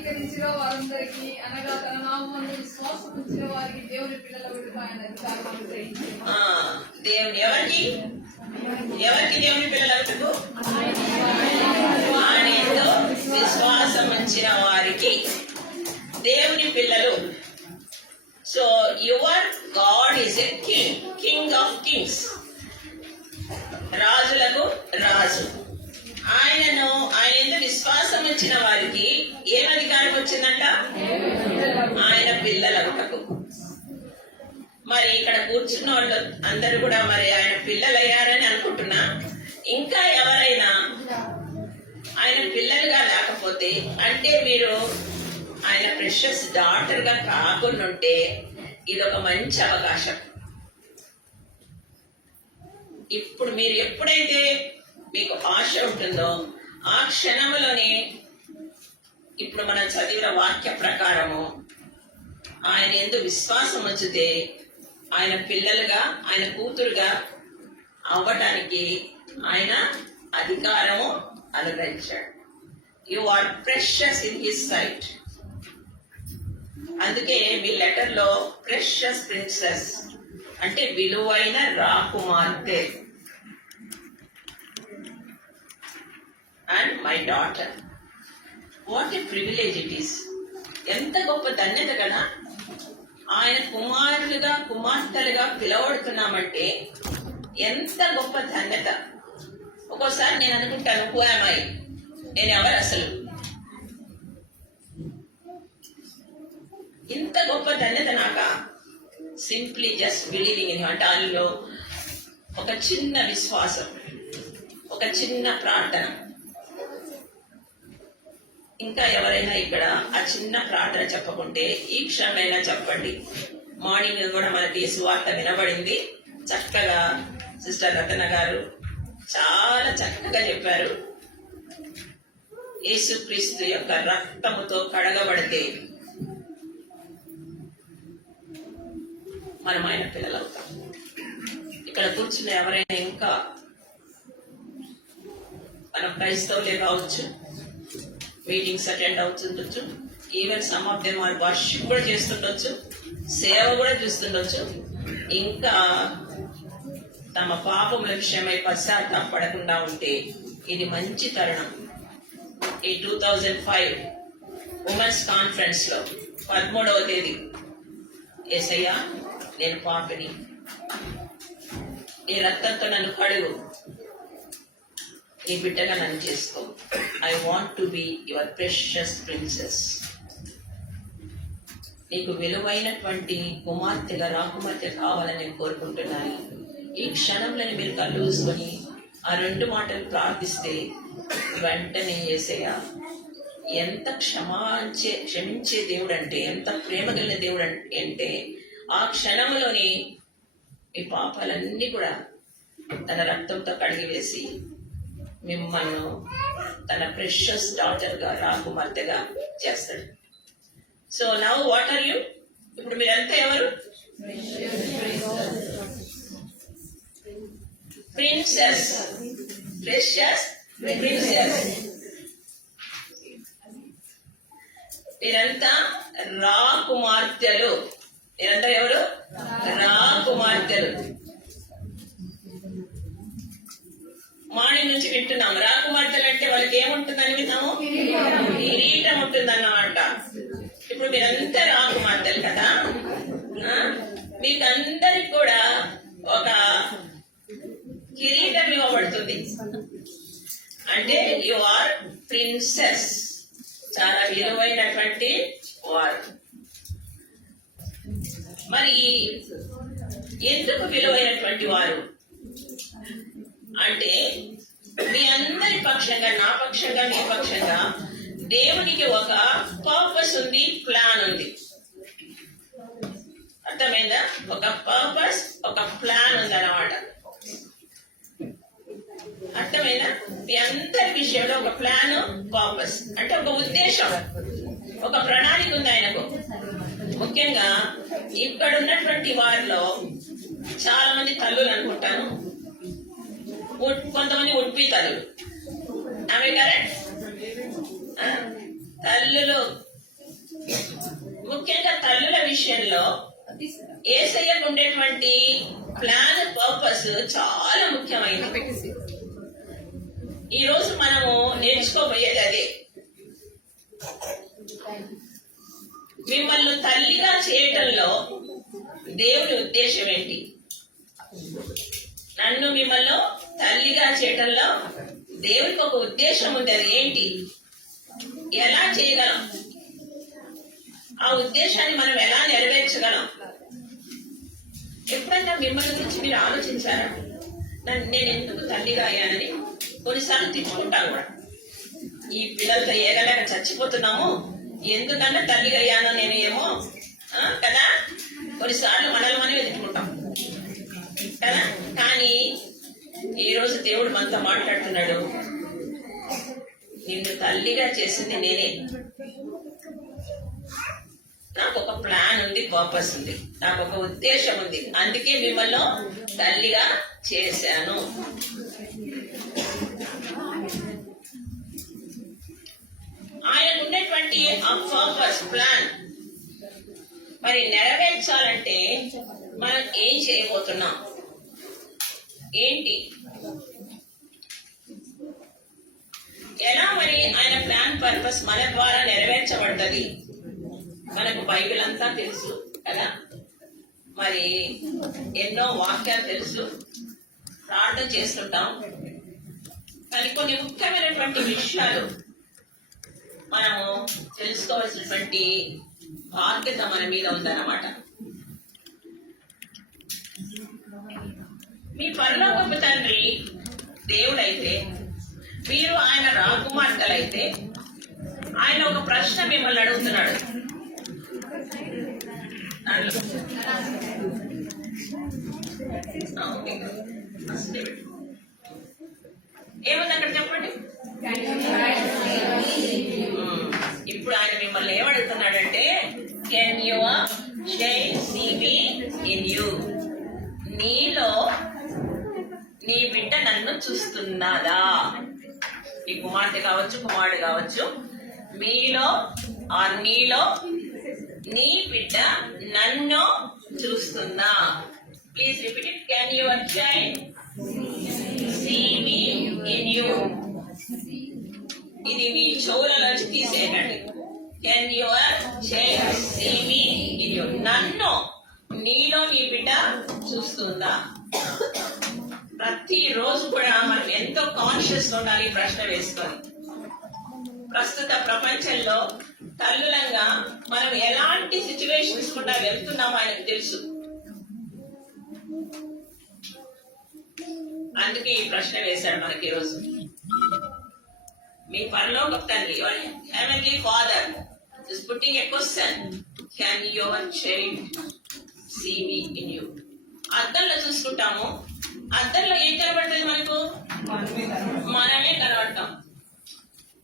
అంగీకరించిన వారందరికీ అనగా తన నామమును విశ్వాసం ఉంచిన వారికి దేవుని పిల్లలకు ఆయన అధికారం అనుగ్రహించారు. దేవుని ఎవరికి దేవుని పిల్లలకు ఆయనతో విశ్వాసం ఉంచిన వారికి దేవుని పిల్లలు. So your God is a king of Kings, రాజులకు రాజు. ఆయన ఎందుకు విశ్వాసం ఉంచిన వారికి ఏం అధికారం వచ్చిందంట? ఆయన పిల్లలకు. మరి ఇక్కడ కూర్చున్న వాళ్ళు అందరూ కూడా మరి ఆయన పిల్లలయ్యారని అనుకుంటున్నా. ఇంకా ఎవరైనా ఆయన పిల్లలుగా లేకపోతే, అంటే మీరు ఆయన ప్రెషస్ డాటర్ గా కాకుండా ఉంటే, ఇది ఒక మంచి అవకాశం. ఇప్పుడు మీరు ఎప్పుడైతే మీకు ఆశ ఉంటుందో ఆ క్షణంలోనే, ఇప్పుడు మనం చదివిన వాక్య ప్రకారము ఆయన ఎందుకు విశ్వాసం ఉంచితే ఆయన పిల్లలుగా, ఆయన కూతురుగా అవ్వటానికి ఆయన అధికారము అనుగ్రహించాడు. You are precious in his sight. అందుకే మీ లెటర్ లో ప్రెషస్ ప్రిన్సెస్ అంటే విలువైన రాకుమార్తె and my daughter. What a privilege it is. ఎంత గొప్ప ధన్యత కదా. ఆయన కుమారులుగా కుమార్తెలుగా పిలవడుతున్నామంటే ఎంత గొప్ప ధన్యత. ఒక్కోసారి నేను అనుకుంటాను, హూ యామ్ ఐ, నేను ఎవరు అసలు? ఇంత గొప్ప ధన్యత నాకా? Simply just believing in. అంటే అందులో ఒక చిన్న విశ్వాసం, ఒక చిన్న ప్రార్థన. ఇంకా ఎవరైనా ఇక్కడ ఆ చిన్న ప్రార్థన చెప్పకుంటే ఈ క్షణమైనా చెప్పండి. మార్నింగ్ కూడా మనకి సువార్త వినబడింది. చక్కగా సిస్టర్ రతన గారు చాలా చక్కగా చెప్పారు. యేసుక్రీస్తు యొక్క రక్తముతో కడగబడితే మనం ఆయన పిల్లలు అవుతాం. ఇక్కడ కూర్చున్న ఎవరైనా ఇంకా మనం క్రైస్తవులే కావచ్చు, మీటింగ్స్ అటెండ్ అవుతుండొచ్చు, even some of them are worship కూడా చేస్తుండొచ్చు, సేవ కూడా చూస్తుండొచ్చు, ఇంకా తమ పాపముల విషయమై పశ్చాత్తాపడకుండా ఉంటే ఇది మంచి తరుణం. ఈ 2005 ఉమెన్స్ కాన్ఫరెన్స్ లో 13వ తేదీ, యేసయ్యా నేను పాపిని, నీ రక్తంతో నన్ను కడుగు, నీ బిడ్డగా నన్ను చేసుకో. I want to be your precious princess. నీకు విలువైనటువంటి కుమార్తెగా రాకుమార్తె కావాలని నేను కోరుకుంటున్నాను. ఈ క్షణంలో మీరు కళ్ళు చూసుకొని ఆ 2 మాటలు ప్రార్థిస్తే వెంటనే యేసయ్యా ఎంత క్షమించే దేవుడు అంటే, ఎంత ప్రేమ కలిగిన దేవుడు అంటే, ఆ క్షణంలోని మీ పాపాలన్నీ కూడా తన రక్తంతో కడిగివేసి మిమ్మల్ని తన ప్రెషస్ డాటర్ గా రాకుమార్తెగా చేస్తాడు. So now what are you? ఇప్పుడు మీరంతా ఎవరు? Princess, precious princess. మీరంతా రాకుమార్తెలు. మీరంతా ఎవరు? రాకుమార్తెలు. మార్నింగ్ నుంచి వింటున్నాం. రాకుమార్తెలు అంటే వాళ్ళకి ఏముంటుందని విన్నాము? కిరీటం ఉంటుందన్నమాట. ఇప్పుడు మీరంతా రాకుమార్తెలు కదా. మీకందరికి కూడా ఒక కిరీటం ఇవ్వబడుతుంది. అంటే యు ఆర్ ప్రిన్సెస్, చాలా విలువైనటువంటి వారు. మరి ఎందుకు విలువైనటువంటి వారు అంటే, మీ అందరి పక్షంగా, నా పక్షంగా, మీ పక్షంగా దేవునికి ఒక పర్పస్ ఉంది, ప్లాన్ ఉంది. అర్థమైందా? ఒక పర్పస్, ఒక ప్లాన్ ఉంది అన్నమాట. అర్థమైందా? మీ అందరి విషయంలో ఒక ప్లాన్, పర్పస్ అంటే ఒక ఉద్దేశం, ఒక ప్రణాళిక ఉంది ఆయనకు. ముఖ్యంగా ఇక్కడ ఉన్నటువంటి వారిలో చాలా మంది తల్లులు అనుకుంటాను, కొంతమంది ఉడ్పి తల్లులు. ఆమె కరెక్ట్. తల్లులు ముఖ్యంగా తల్లుల విషయంలో యేసయ్యకు ఉండేటువంటి ప్లాన్, పర్పస్ చాలా ముఖ్యమైనది. ఈ రోజు మనము నేర్చుకోబోయేది అదే. మిమ్మల్ని తల్లిగా చేయటంలో దేవుని ఉద్దేశం ఏంటి? నన్ను మిమ్మల్ని తల్లిగా చేయటంలో దేవునికి ఒక ఉద్దేశం ఉంది. అది ఏంటి? ఎలా చేయగలం? ఆ ఉద్దేశాన్ని మనం ఎలా నెరవేర్చగలం? ఎప్పుడైనా మిమ్మల్ని గురించి మీరు ఆలోచించారా? నేను ఎందుకు తల్లిగా అయ్యానని కొన్నిసార్లు తిట్టుకుంటాను కూడా. ఈ పిల్లలతో ఏగలేక చచ్చిపోతున్నాము, ఎందుకన్నా తల్లిగా అయ్యానో నేను ఏమో కదా. కొన్నిసార్లు మనల్ని తిట్టుకుంటాం కదా. కానీ ఈరోజు దేవుడు మనతో మాట్లాడుతున్నాడు. నిన్ను తల్లిగా చేసింది నేనే. నాకు ఒక ప్లాన్ ఉంది, పర్పస్ ఉంది, నాకు ఒక ఉద్దేశం ఉంది. అందుకే మిమ్మల్ని తల్లిగా చేశాను. ఆయనకు ఉన్నటువంటి ఆ పర్పస్, ప్లాన్ మరి నెరవేర్చాలంటే మనం ఏం చేయబోతున్నాం? ఏంటి? ఎలా మరి ఆయన ప్లాన్, పర్పస్ మన ద్వారా నెరవేర్చబడ్డది? మనకు బైబిల్ అంతా తెలుసు కదా, మరి ఎన్నో వాక్యాలు తెలుసు, ప్రార్థన చేస్తుంటాం. కానీ కొన్ని ముఖ్యమైనటువంటి విషయాలు మనము తెలుసుకోవాల్సినటువంటి బాధ్యత మన మీద ఉందన్నమాట. మీ పరలోకపు తండ్రి దేవుడైతే, మీరు ఆయన రాకుమార్తెలైతే, ఆయన ఒక ప్రశ్న మిమ్మల్ని అడుగుతున్నాడు. ఏముంది అక్కడ చెప్పండి. ఇప్పుడు ఆయన మిమ్మల్ని ఏమడుగుతున్నాడంటే, can you see me in you? నీలో నీ బిడ్డ నన్ను చూస్తున్నదా? ఈ కుమార్తె కావచ్చు, కుమారుడు కావచ్చు, మీలో నీలో నీ బిడ్డ నన్ను చూస్తుందా? Please repeat it. Can your child see me in you? ఇది మీ చెవులలోంచి తీసేయండి. Can your child see me in you? నన్ను నీలో నీ బిడ్డ చూస్తుందా? ప్రతిరోజు కూడా మనం ఎంతో కాన్షియస్ ఉండాలి ప్రశ్న వేసుకొని. ప్రస్తుత ప్రపంచంలో తల్లులంగా మనం ఎలాంటి సిచ్యువేషన్స్ కూడా వెళ్తున్నామో ఆయనకు తెలుసు. అందుకే ఈ ప్రశ్న వేశాడు మనకి ఈరోజు. మీ పరలోకపు తండ్రి, heavenly father is putting a question. Can your child see me in you? అద్దంలో చూసుకుంటాము. అద్దంలో ఏం కనబడుతుంది మనకు? మనమే కనబడతాం.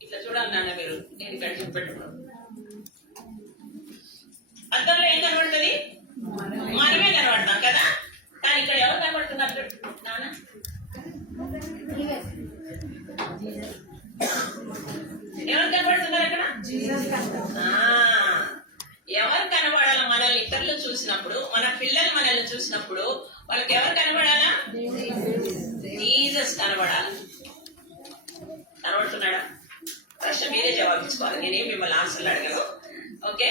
ఇట్లా చూడాలి నాన్న మీరు, నేను ఇక్కడ చూపెట్టుకున్నాను. అద్దంలో ఏం కనబడుతుంది? మనమే కనబడతాం కదా. కానీ ఇక్కడ ఎవరు కనబడుతున్నారు నాన్న? ఎవరు కనబడుతున్నారు ఇక్కడ? ఎవరు కనబడాలా? మనల్ని ఇతరులు చూసినప్పుడు, మన పిల్లలు మనల్ని చూసినప్పుడు వాళ్ళకి ఎవరు కనబడాలా? జీసస్ కనబడాలి. కనబడుతున్నాడా? ప్రశ్న మీరే జవాబించుకోవాలి, నేనేం మిమ్మల్ని ఆన్సర్లు అడగను. ఓకే,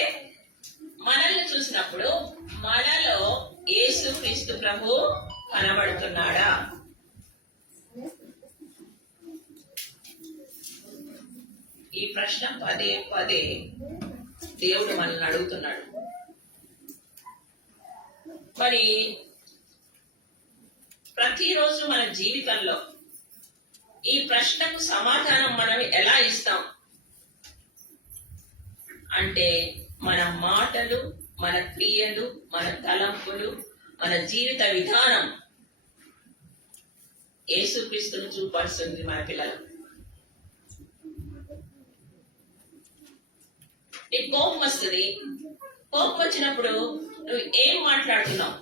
మనల్ని చూసినప్పుడు మనలో యేసు క్రీస్తు ప్రభు కనబడుతున్నాడా? ఈ ప్రశ్న పదే పదే దేవుడు మనల్ని అడుగుతున్నాడు. మరి ప్రతిరోజు మన జీవితంలో ఈ ప్రశ్నకు సమాధానం మనం ఎలా ఇస్తాం అంటే, మన మాటలు, మన క్రియలు, మన తలంపులు, మన జీవిత విధానం యేసుక్రీస్తును చూపాల్సింది మన పిల్లలు. నీకు కోపం వస్తుంది. కోపం వచ్చినప్పుడు నువ్వు ఏం మాట్లాడుతున్నావు?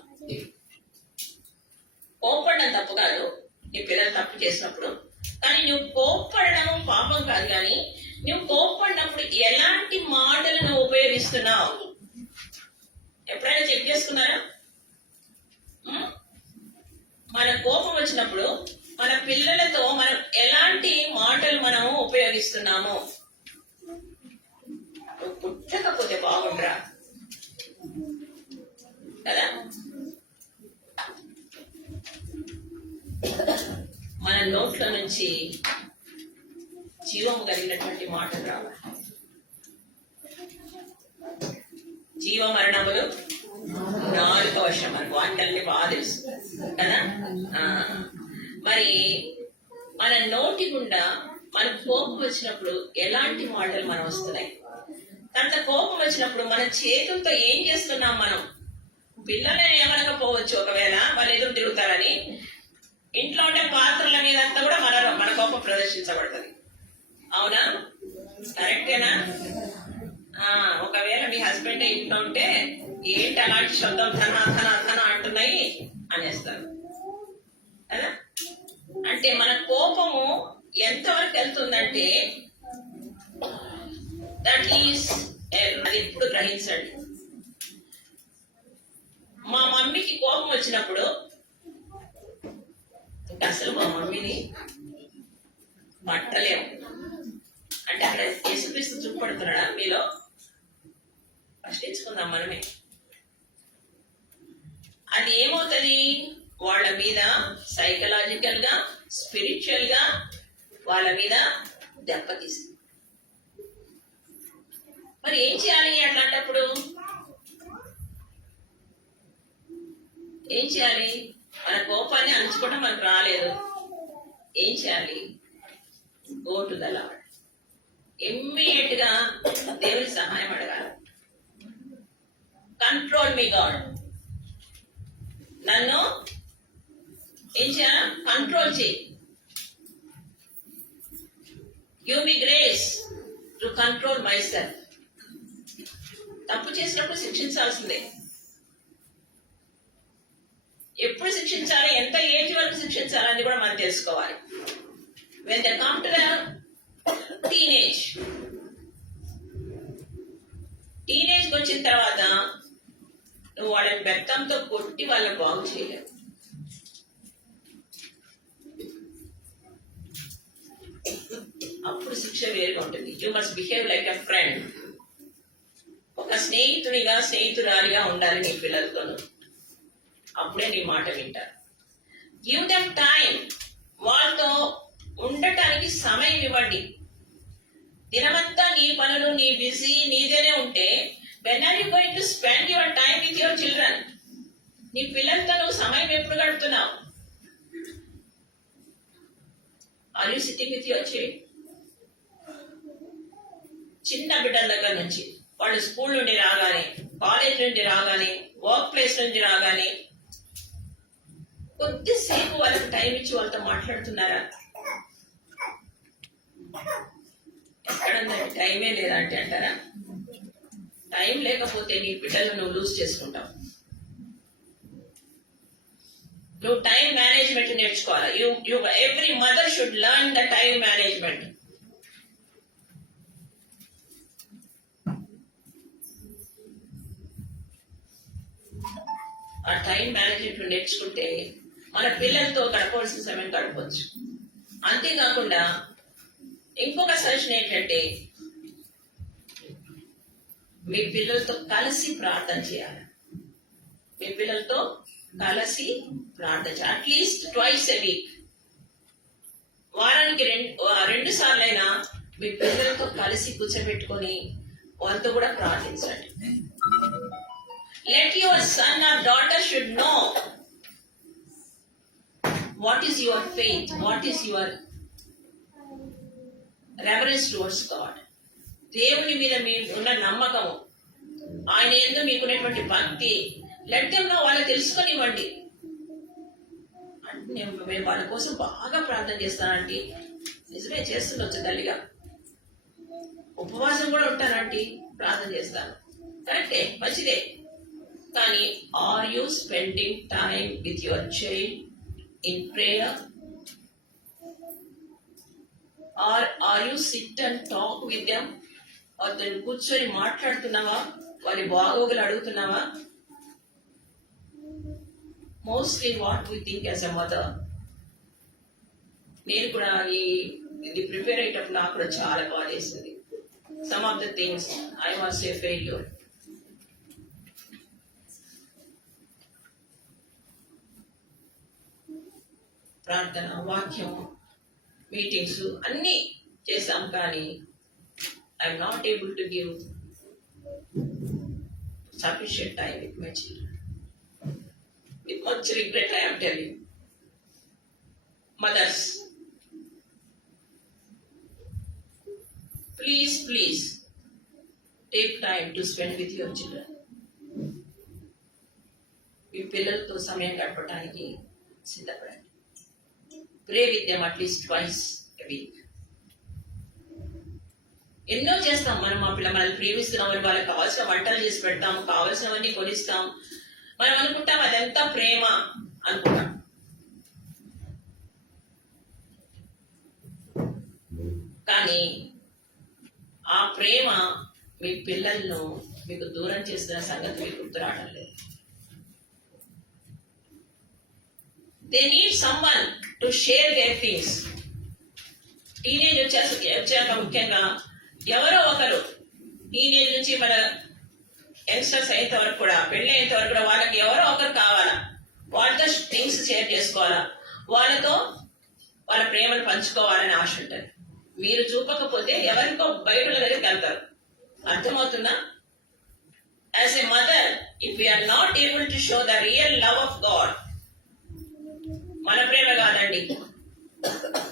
కోపడడం తప్పు కాదు, నీ పిల్లలు తప్పు చేసినప్పుడు. కానీ నువ్వు కోపడడం పాపం కాదు. కానీ నువ్వు కోపడినప్పుడు ఎలాంటి మాటలు నువ్వు ఉపయోగిస్తున్నావు? ఉపయోగిస్తున్నావు? ఎప్పుడైనా చెక్ చేసుకున్నారా? మన కోపం వచ్చినప్పుడు మన పిల్లలతో మనం ఎలాంటి మాటలు మనము ఉపయోగిస్తున్నాము? పుట్టకపోతే బాగుండ్రా కదా. మన నోట్ల నుంచి జీవము కలిగినటువంటి మాటలు రావాలి. జీవ మరణములు నాలుక వశం, మనకు వాటిని బాగా తెలుసు కదా. మరి మన నోటి గుండా మన కోపం వచ్చినప్పుడు ఎలాంటి మాటలు మనం వస్తున్నాయి? అంత కోపం వచ్చినప్పుడు మన చేతులతో ఏం చేస్తున్నాం? మనం పిల్లల్ని ఏమనకపోవచ్చు, ఒకవేళ వాళ్ళు ఎదురు తిరుగుతారని ఇంట్లో ఉండే పాత్రల మీద అంతా కూడా మన కోపం ప్రదర్శించబడుతుంది. అవునా? కరెక్టేనా? ఒకవేళ మీ హస్బెండ్ ఇంట్లో ఉంటే ఏంటి అలాంటి శబ్దం ధన ధన ధన అంటున్నాయి అనేస్తారు కదా. అంటే మన కోపము ఎంతవరకు వెళ్తుందంటే దట్ ఈస్, అది ఎప్పుడు గ్రహించండి. మా మమ్మీకి కోపం వచ్చినప్పుడు అసలు మా మమ్మీని పట్టలేము. అంటే అక్కడ యేసుక్రీస్తు చూపడుతున్నాడా మీలో? ప్రశ్నించుకుందాం మనమే. అది ఏమవుతుంది? వాళ్ళ మీద సైకలాజికల్ గా, స్పిరిచువల్ గా వాళ్ళ మీద దెబ్బతీస్తుంది. మరి ఏం చేయాలి అట్లాంటప్పుడు? ఏం చేయాలి? మన కోపాన్ని అణుచుకోవడం మనకు రాలేదు. ఏం చేయాలి? Go to the lord. Immediate గా దేవుని సహాయం అడగాలి. కంట్రోల్ మీ గాడ్. నన్ను ఏం చేయాలి? కంట్రోల్ చేయి. Give me grace to control my self. తప్పు చేసినప్పుడు శిక్షించాల్సిందే. ఎప్పుడు శిక్షించాలి, ఎంత ఏజ్ వరకు శిక్షించాలి అని కూడా మనం తెలుసుకోవాలి. when they come to the teenage వచ్చిన తర్వాత నువ్వు వాళ్ళని బెత్తంతో కొట్టి వాళ్ళని బాగు చేయలేవు. అప్పుడు శిక్ష వేరుగా ఉంటుంది. You must behave like a friend. ఒక స్నేహితునిగా, స్నేహితురాలిగా ఉండాలి నీ పిల్లలతోనూ. అప్పుడే నీ మాట వింటారు. Give them time. వాళ్ళతో ఉండటానికి సమయం ఇవ్వండి. దినమంతా నీ పనులు, నీ బిజీ నీదేనే ఉంటే when are you going to spend your time with your children? నీ పిల్లలతో నువ్వు సమయం ఎప్పుడు గడుపుతున్నావు? Are you sitting with your child? చిన్న బిడ్డల దగ్గర నుంచి వాళ్ళు స్కూల్ నుండి రాగానే, కాలేజ్ నుండి రాగానే, వర్క్ ప్లేస్ నుండి రాగానే కొద్దిసేపు వాళ్ళకి టైం ఇచ్చి వాళ్ళతో మాట్లాడుతున్నారా? ఎక్కడందండి టైమే లేదంటే అంటారా? టైం లేకపోతే నీ బిడ్డలను నువ్వు లూజ్ చేసుకుంటావు. నువ్వు టైం మేనేజ్మెంట్ నేర్చుకోవాలి. Every mother should learn the time management. ఆ టైం మేనేజ్మెంట్ నేర్చుకుంటే మన పిల్లలతో గడపవలసిన సమయం గడపవచ్చు. అంతేకాకుండా ఇంకొక సజెషన్ ఏంటంటే మీ పిల్లలతో కలిసి ప్రార్థన చేయాలి. మీ పిల్లలతో కలిసి ప్రార్థన చేయాలి. At least twice a week. వారానికి రెండు సార్లైనా మీ పిల్లలతో కలిసి కూర్చోబెట్టుకొని వాళ్ళతో కూడా ప్రార్థించండి. Let your son or daughter should know what is your faith, what is your reverence towards God. దేవుని మీద మీకు ఉన్న నమ్మకము, ఆయన యందు మీకున్నటువంటి భక్తి, లెట్ దెమ్ నో. వాళ్ళకి తెలుసుకొనివ్వండి. మేము వాళ్ళ కోసం బాగా ప్రార్థన చేస్తానండి. నిజమే, చేస్తుండొచ్చు తల్లిగా. ఉపవాసం కూడా ఉంటానండి, ప్రార్థన చేస్తాను. కరెక్టే, మంచిదే. కానీ are you spending time with your child in prayer? Are you sit and talk with them? కూర్చొని మాట్లాడుతున్నావా? వారి బాగోగులు అడుగుతున్నావా? Mostly what we think as a mother. నేను కూడా ఇది ప్రిపేర్ అయ్యేటప్పుడు నాకు కూడా చాలా బాధ వేసింది. Some of the things I was a failure. ప్రార్థన, వాక్యం, మీటింగ్స్ అన్నీ చేశాం, కానీ I'm not able to give sufficient time with my children. With much regret, I am telling you. Mothers, please take time to spend with your children. మీ పిల్లలతో సమయం గడపడానికి సిద్ధపడండి. Pray with them at least twice a week. ఎన్నో చేస్తాం మనం. మా పిల్ల మనల్ని ప్రేమిస్తున్నామని వాళ్ళకి కావాల్సిన వంటలు చేసి పెడతాం, కావాల్సినవన్నీ కొనిస్తాం. మనం అనుకుంటాం అదంతా ప్రేమ అనుకుంటాం. కానీ ఆ ప్రేమ మీ పిల్లలను మీకు దూరం చేస్తున్న సంగతి మీకు గుర్తురావడం లేదు. They need someone to share their things. Teenage వచ్చాక ముఖ్యంగా ఎవరో ఒకరు, టీనేజ్ నుంచి మన యంగ్స్టర్స్ అయ్యేంత వరకు కూడా, పెళ్లి అయ్యేంత వరకు కూడా వాళ్ళకి ఎవరో ఒకరు కావాలా, వాళ్ళతో థింగ్స్ షేర్ చేసుకోవాలా, వాళ్ళతో వాళ్ళ ప్రేమను పంచుకోవాలని ఆశ ఉంటుంది. మీరు చూపకపోతే ఎవరికో బయటల దగ్గరికి వెళ్తారు. అర్థమవుతుందా? As a mother, if we are not able to show the real love of God, మన ప్రేమ కాదండి,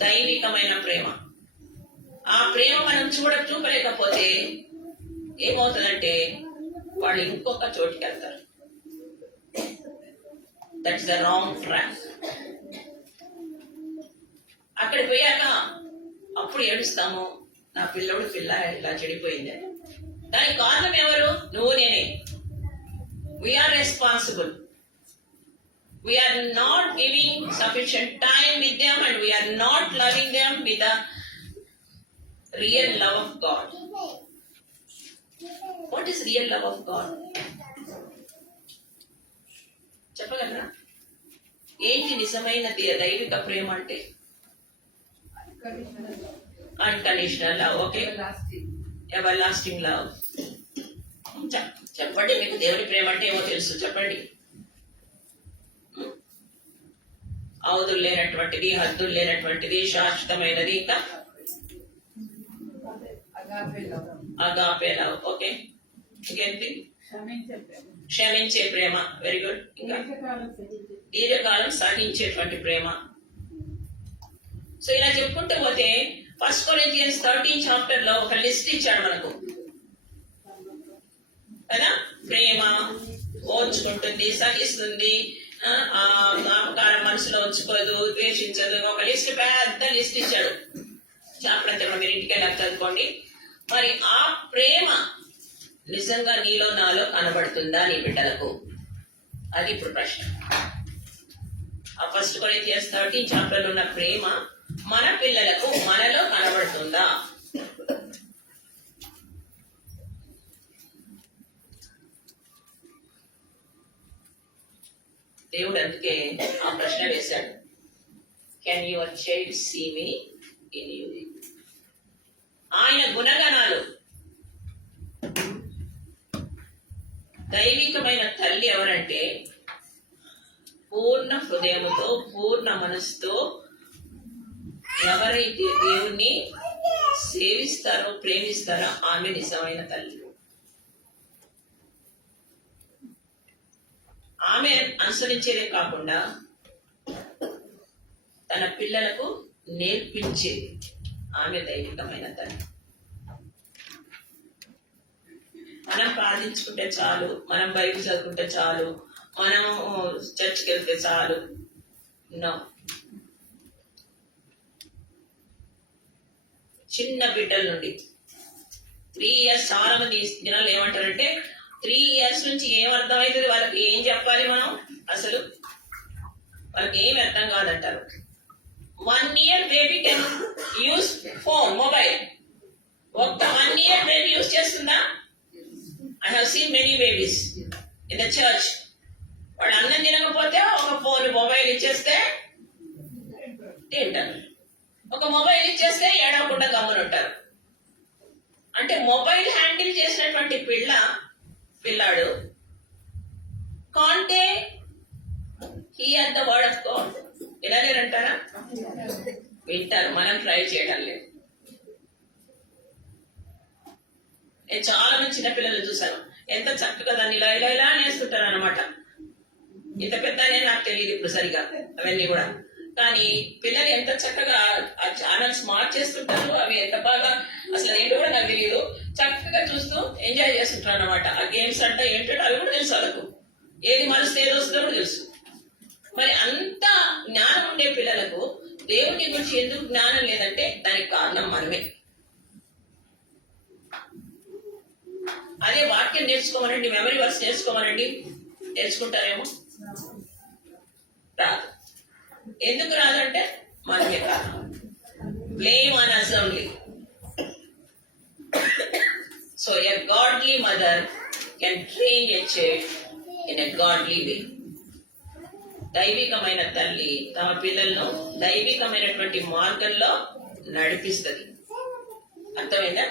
దైవికమైన ప్రేమ, ఆ ప్రేమ మనం చూపలేకపోతే ఏమవుతుందంటే వాళ్ళు ఇంకొక చోటుకి వెళ్తారు. That's the wrong track. అక్కడికి పోయాక అప్పుడు ఏడుస్తాము, నా పిల్ల ఇలా చెడిపోయింది. దానికి కారణం ఎవరు? నువ్వు, నేనే. We are responsible. We are not giving sufficient time with them, and we are not loving them with the real love of God. What is real love of God? చెప్పగలరా? ఏంటి నిజమైన దైవిక ప్రేమ అంటే? Unconditional love. Okay, ever lasting love. చెప్పండి, మీకు దేవుడి ప్రేమ అంటే ఏమో తెలుసు, చెప్పండి. అవధులు లేనటువంటిది, హద్దులు లేనటువంటిది, శాశ్వతమైనది. ఇంకా అగాపే లవ్. ఓకే, ఇంకేంటి? క్షమించే ప్రేమ. Very good. ఇంకా దీర్ఘకాలం సహించేటువంటి ప్రేమ. సో ఇలా చెప్పుకుంటూ పోతే 1 Corinthians 13 చాప్టర్ లో ఒక లిస్ట్ ఇచ్చాడు మనకు కదా. ప్రేమ ఓర్చుకుంటుంది, సహిస్తుంది, జ్ఞాపకాలను మనసులో ఉంచుకోదు, ద్వేషించదు. ఒక లిస్ట్, పెద్ద లిస్ట్ ఇచ్చాడు. చాప్టర్ అంతా మీరు ఇంటికి వెళ్ళాక చదువుకోండి. మరి ఆ ప్రేమ నిజంగా నీలో నాలో కనబడుతుందా నీ బిడ్డలకు? అది ఇప్పుడు ప్రశ్న. ఆ 1 Corinthians 13 చాప్టర్ లో ఉన్న ప్రేమ మన పిల్లలకు మనలో కనబడుతుందా? దేవుడు అందుకే ఆ ప్రశ్న వేశాడు. Can your child see me in you? ఆయన గుణగణాలు. దైవికమైన తల్లి ఎవరంటే పూర్ణ హృదయముతో, పూర్ణ మనసుతో ఎవరైతే దేవుణ్ణి సేవిస్తారో, ప్రేమిస్తారో ఆమె నిజమైన తల్లి. ఆమె అనుసరించేదే కాకుండా తన పిల్లలకు నేర్పించేది ఆమె దైవికమైన తల్లి. మనం ప్రార్థించుకుంటే చాలు, మనం బైబిల్ చదువుకుంటే చాలు, మనం చర్చికి వెళ్తే చాలు. నో. చిన్న బిడ్డల నుండి 3 years, చాలా మంది జనాలు ఏమంటారంటే 3 years నుంచి ఏం అర్థమవుతుంది వాళ్ళకి, ఏం చెప్పాలి మనం, అసలు వాళ్ళకి ఏమి అర్థం కాదంటారు. 1 year baby can use phone, mobile. ఒక్క 1 year బేబీ యూస్ చేస్తుందా? I have seen many babies in the church. వాడు అన్నం తినకపోతే ఒక ఫోన్ మొబైల్ ఇచ్చేస్తే తింటారు, ఒక మొబైల్ ఇచ్చేస్తే ఏడవకుండా గమ్మునుంటారు. అంటే మొబైల్ హ్యాండిల్ చేసినటువంటి పిల్లాడు కాంటే he and the word of God వినలేరంటారా? వింటారు, మనం ట్రై చేయడం లేదు. నేను చాలా మంది చిన్నపిల్లలు చూసాను, ఎంత చక్కగా దాన్ని ఇలా ఇలా ఇలా నేస్తుంటారు అనమాట. ఇంత పెద్ద నాకు తెలియదు ఇప్పుడు సరిగా అవన్నీ కూడా, కానీ పిల్లలు ఎంత చక్కగా ఆ ఛానల్స్ మార్చేస్తుంటారు, అవి ఎంత బాగా అసలు ఏంటో కూడా నాకు తెలియదు, చక్కగా చూస్తూ ఎంజాయ్ చేస్తుంటారు అనమాట. ఆ గేమ్స్ అంటే ఏంటంటే అవి కూడా తెలుసు వాళ్ళకు, ఏది మనిస్తే ఏది వస్తుందో కూడా తెలుసు. మరి అంత జ్ఞానం ఉండే పిల్లలకు దేవుని గురించి ఎందుకు జ్ఞానం లేదంటే దానికి కారణం మనమే. అదే వాక్యం నేర్చుకోమనండి, మెమరీ వర్క్స్ నేర్చుకోమనండి, నేర్చుకుంటారేమో. రాదు. ఎందుకు రాదంటే మనకే కారణం. Blame on us only. So a godly mother can train a child in a godly way. దైవికమైన తల్లి తమ పిల్లలను దైవికమైనటువంటి మార్గంలో నడిపిస్తుంది. అర్థమైందా?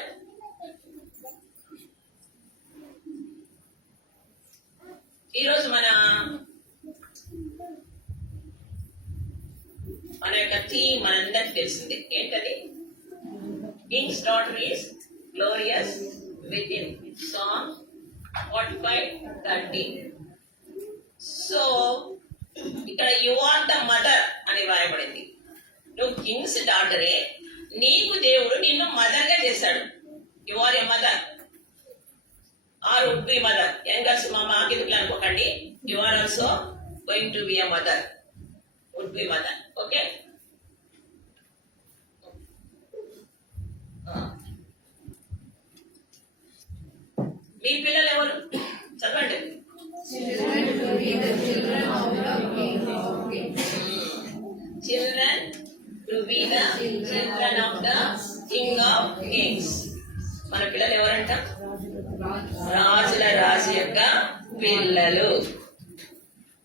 ఈరోజు మన యొక్క థీమ్ మనందరికి తెలిసింది. ఏంటది? Kings daughter is glorious with in. Song 45:13. So ఇక్కడ యు ఆర్ ద మదర్ అని రాయబడింది. నువ్వు కింగ్స్ డాటరే, నీకు దేవుడు నిన్ను మదర్ గా చేశాడు. You are a mother or would be mother. Youngers మాకెందుకు అనుకోకండి, you are also going to be a mother, would be mother. Okay, మీ పిల్లలు ఎవరు? చదవండి. Children to be the children of the King of Kings. Children to be the children of the King of Kings. మన పిల్లలు ఎవరంట? రాజుల రాజు యొక్క పిల్లలు.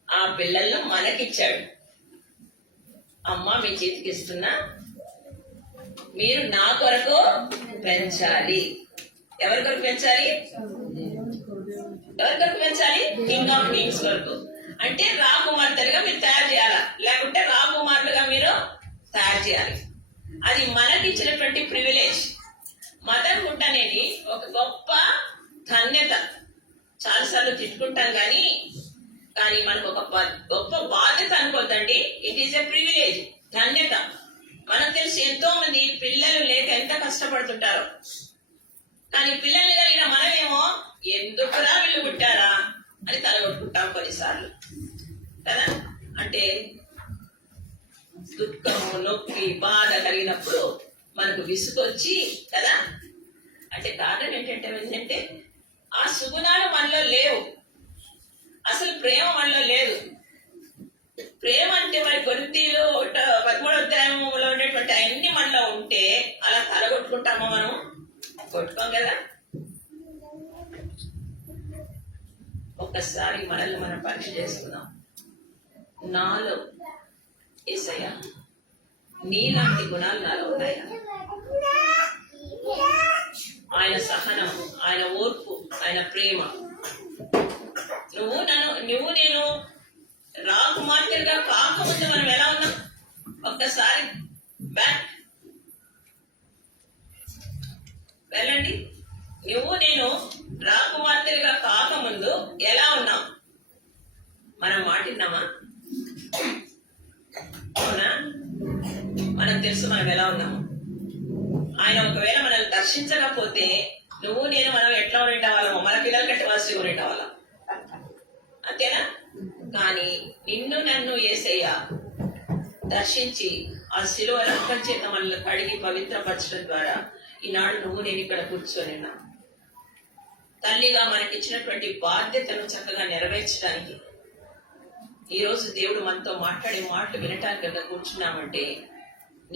ఆ పిల్లలను మనకిచ్చాడు. అమ్మ మీ చేతికి ఇస్తున్నా, మీరు నా కొరకు పెంచాలి. ఎవరి కొరకు పెంచాలి? ఎవరి కొరకు పెంచాలి? కింగ్ ఆఫ్ కింగ్స్ కొరకు. అంటే రాకుమార్తెలుగా మీరు తయారు చేయాలా, లేకుంటే రాకుమారులుగా మీరు తయారు చేయాలి. అది మనకి ఇచ్చినటువంటి ప్రివిలేజ్. మదర్హుడ్ అనేది ఒక గొప్ప ధన్యత. చాలాసార్లు తిట్టుకుంటాం కానీ మనకు ఒక గొప్ప బాధ్యత అనుకోద్దండి. ఇట్ ఈస్ ఎ ప్రివిలేజ్, ధన్యత. మనకు తెలిసి ఎంతో మంది పిల్లలు లేక ఎంత కష్టపడుతుంటారో, కానీ పిల్లల్ని కలిగిన మనమేమో ఎందుకురా వీళ్ళు పుట్టారా అని తలగొట్టుకుంటాం కొన్నిసార్లు కదా. అంటే దుఃఖము, నొప్పి, బాధ కలిగినప్పుడు మనకు విసుగొచ్చి కదా. అంటే కారణం ఏంటంటే ఆ సుగుణాలు మనలో లేవు, అసలు ప్రేమ మనలో లేదు. ప్రేమ అంటే మరి కొరింథీయులు 13వ అధ్యాయంలో ఉండేటువంటి అన్ని మనలో ఉంటే అలా తలగొట్టుకుంటామో? మనం కొట్టుకోం కదా. ఒక్కసారి మనల్ని మనం పరీక్ష చేసుకుందాం. నాలో యేసయ్య నీలాంటి గుణాలు నాలో ఉన్నాయా? ఆయన సహనం, ఆయన ఓర్పు, ఆయన ప్రేమ. నువ్వు నేను రాకుమార్తెలుగా కాకముందు మనం ఎలా ఉన్నాం? ఒక్కసారి బ్యాక్ వెళ్ళండి. నువ్వు నేను రాకుమార్తెలుగా కాకముందు ఎలా ఉన్నాం? మనం మాటిన్నామా? అవునా? మనకు తెలుసు మనం ఎలా ఉన్నాము. ఆయన ఒకవేళ మనల్ని దర్శించకపోతే నువ్వు నేను మనం ఎట్లా ఉండేవాళ్ళము? మన పిల్లల కంటే వలసి ఉండేవాళ్ళం, అంతేనా? కానీ నిన్ను నన్ను యేసయ్య దర్శించి ఆ శిలువ రక్తం చేత మనల్ని కడిగి పవిత్రపరచడం ద్వారా ఈనాడు నువ్వు నేను ఇక్కడ కూర్చొనిన్నా. తల్లిగా మనకిచ్చినటువంటి బాధ్యతను చక్కగా నెరవేర్చడానికి ఈరోజు దేవుడు మనతో మాట్లాడే మాటలు వినటానికి కనుక కూర్చున్నామంటే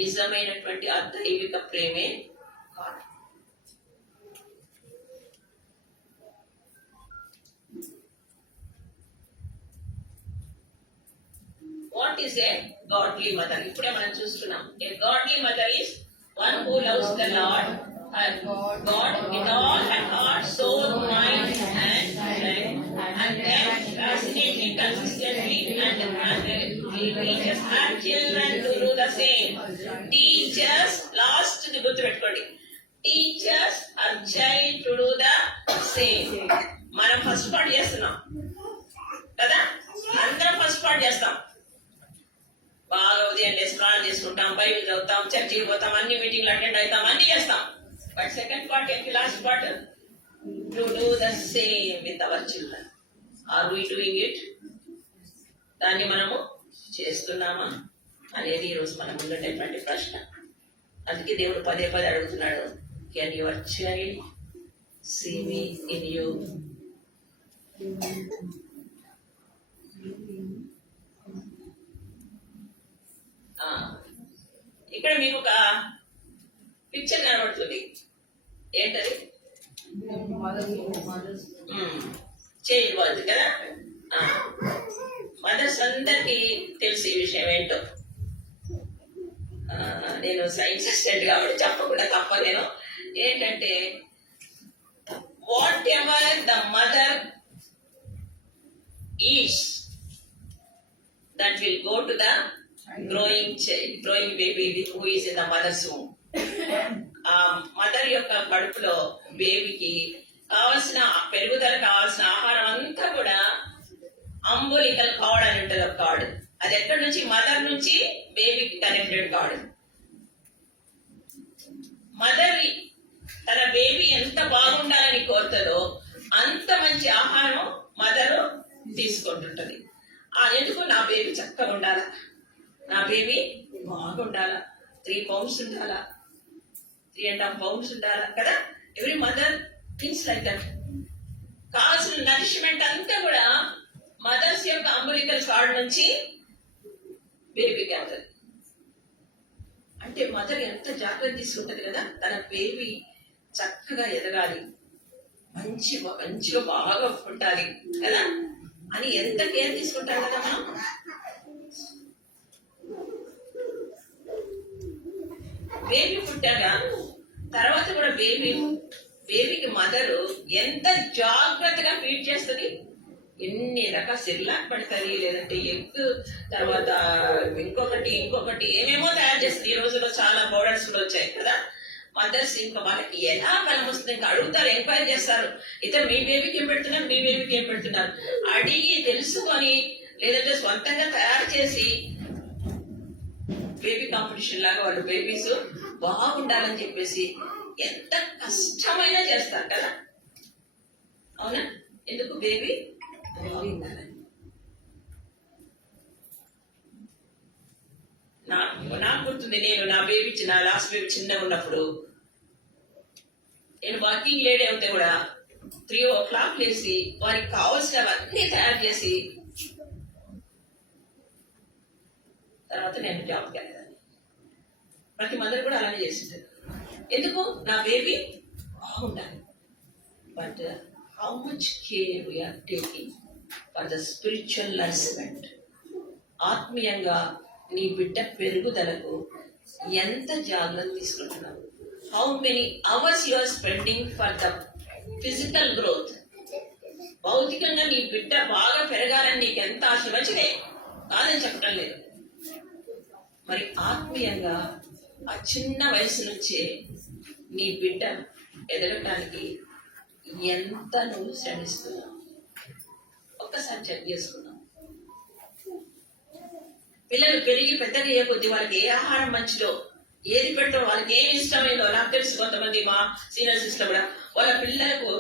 నిజమైనటువంటి ఆ దైవిక ప్రేమే కాదు. Is a godly mother? ఇప్పుడే మనం చూస్తున్నాం. A godly mother is one who loves the Lord God with all her heart, soul, mind, and strength, and acts passionately, consistently, and teaches her children to do the same. Teachers, last the గుర్తు పెట్టుకోండి. Teachers her child to do the same. మనం first part చేస్తున్నాం కదా, అందరం first part చేస్తాం. బాగా ఉదయం లేసి స్నానం చేసుకుంటాం, బైబిల్ చదువుతాం, చర్చికి పోతాం, అన్ని మీటింగ్లు అటెండ్ అవుతాం, అన్ని చేస్తాం. బట్ సెకండ్ పార్ట్ ఏంటి? Last part, to do the same with our children. Are we doing it? దాన్ని మనము చేస్తున్నామా అనేది ఈరోజు మనం ఉండేటువంటి ప్రశ్న. అందుకే దేవుడు పదే పదే అడుగుతున్నాడు, can your child see me in you? ఇక్కడ మీకు ఒక పిక్చర్ కనబడుతుంది. ఏంటది? చైల్డ్ వరల్డ్ కదా. మదర్స్ అందరికి తెలిసి ఈ విషయం ఏంటో. నేను సైన్స్ అసిస్టెంట్ కాబట్టి చెప్పకుండా తప్పలేను. ఏంటంటే, what ever the mother eats, that will go to the growing child, growing baby who is in the mother's womb. Mother యొక్క కడుపులో బేబీకి కావాల్సిన పెరుగుదల కావాల్సిన ఆహారం అంతా కూడా అంబులికల్ కార్డ్ అని ఉంటుంది, ఒక కార్డ్. అది ఎక్కడి నుంచి? మదర్ నుంచి బేబీకి కనెక్టెడ్ కార్డ్. మదర్ తన బేబీ ఎంత బాగుండాలని కోరుతుందో అంత మంచి ఆహారం మదరు తీసుకుంటుంటది. ఎందుకు? నా బేబీ చక్కగా ఉండాలా, నా బేబీ బాగుండాలా, 3 pounds ఉండాలా, 3.5 pounds ఉండాలా కదా. Every mother things like that. కావాల్సిన నరిష్మెంట్ అంతా కూడా మదర్స్ యొక్క అంబులికల్ కార్డ్ నుంచి బేబీకి అవుతుంది. అంటే మదర్ ఎంత జాగ్రత్త తీసుకుంటది కదా, తన బేబీ చక్కగా ఎదగాలి, మంచిగా బాగా పుట్టాలి కదా అని ఎంత కేర్ తీసుకుంటాం కదా మనం. బేబీ పుట్టాక తర్వాత కూడా బేబీకి మదరు ఎంత జాగ్రత్తగా ఫీడ్ చేస్తుంది. ఎన్ని రకాల సిర్లాక్ పెడతాయి, లేదంటే ఎగ్, తర్వాత ఇంకొకటి ఏమేమో తయారు చేస్తుంది. ఈ రోజుల్లో చాలా పౌడర్స్ కూడా వచ్చాయి కదా. మదర్స్ ఇంకా వాళ్ళకి ఎలా బలం వస్తుంది, ఇంకా అడుగుతారు, ఎంక్వైరీ చేస్తారు, ఇతను మీ బేబీకి ఏం పెడుతున్నారు, మీ బేబీకి ఏం పెడుతున్నారు అడిగి తెలుసుకొని, లేదంటే స్వంతంగా తయారు చేసి బేబీ కాంపిటీషన్ లాగా వాళ్ళు బేబీస్ బాగుండాలని చెప్పేసి ఎంత కష్టమైనా చేస్తారు కదా. అవునా? ఎందుకు? బేబీ బాగుండాలని. నాకు గుర్తుంది, నా లాస్ట్ బేబీ చిన్నగా ఉన్నప్పుడు నేను వర్కింగ్ లేడీ ఉంటే కూడా 3 o'clock లేసి వారికి కావాల్సినవన్నీ తయారు చేసి తర్వాత నేను జాబ్కి వెళ్ళేదాన్ని. ప్రతి మదర్ కూడా అలానే చేసింటారు. ఎందుకు? నా బేబీ బాగుండాలి. But how much care we are taking for the spiritual nourishment? ఆత్మీయంగా నీ బిడ్డ పెరుగుదలకు ఎంత జాగ్రత్త తీసుకుంటున్నావు? How many hours you are spending for the physical growth? భౌతికంగా నీ బిడ్డ బాగా పెరగాలని నీకు ఎంత ఆశ, మంచిదే కాదని చెప్పడం లేదు. మరి ఆత్మీయంగా ఆ చిన్న వయసు నుంచే నీ బిడ్డ ఎదగటానికి ఎంత నువ్వు శ్రమిస్తున్నావు? ఒక్కసారి చెక్ చేసుకున్నావు. పిల్లలు పెరిగి పెద్దగా అయ్యే కొద్ది వాళ్ళకి ఏ ఆహారం మంచిదో, ఏది పెడతారో, వాళ్ళకి ఏం ఇష్టమైందో. నాకు తెలుసు కొంతమంది మా సీనియర్ సిస్టర్ కూడా వాళ్ళ పిల్లలకు,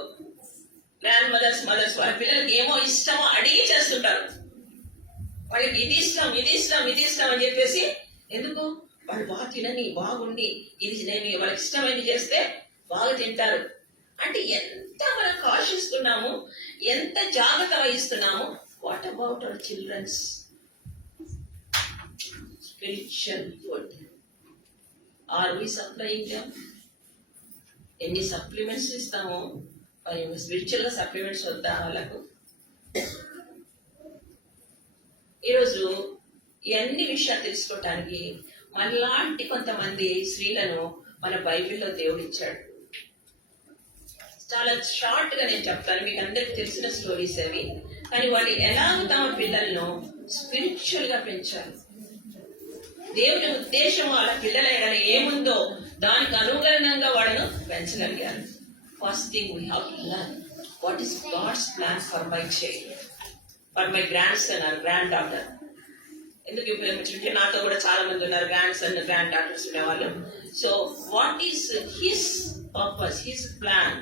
గ్రాండ్ మదర్స్ వాళ్ళ పిల్లలకి ఏమో ఇష్టమో అడిగి చేస్తుంటారు. వాళ్ళకి ఇది ఇష్టం అని చెప్పేసి. ఎందుకు? వాళ్ళు బాగా తినని, బాగుండి, ఇది నేను వాళ్ళకి ఇష్టమైనది చేస్తే బాగా తింటారు. అంటే ఎంత మనం కాషిస్తున్నాము, ఎంత జాగ్రత్త వహిస్తున్నాము. What about our children's spiritual food? Are we supplying them? ఎన్ని సప్లిమెంట్స్ ఇస్తామో, మరి స్పిరిచువల్ గా సప్లిమెంట్స్ వద్దా వాళ్ళకు? ఈరోజు ఈ అన్ని విషయాలు తెలుసుకోవటానికి మనలాంటి కొంతమంది స్త్రీలను మన బైబిల్లో దేవుడు ఇచ్చాడు. చాలా షార్ట్ గా నేను చెప్తాను, మీకు అందరికి తెలిసిన స్టోరీస్ అవి. కానీ వాళ్ళు ఎలాగ తమ పిల్లలను స్పిరిచువల్ గా పెంచారు. దేవుని ఉద్దేశం వాళ్ళ పిల్లల ఎడల ఏముందో దానికి అనుగుణంగా వాళ్ళను పెంచగలిగారు. First thing we have to learn what is God's plan for my child, for my grandson or granddaughter. ఎందుకు ఇప్పుడు నాతో కూడా చాలా మంది ఉన్నారు గ్రాండ్ సన్ గ్రాండ్ డాటర్స్ ఉండేవాళ్ళు. So what is his purpose, his plan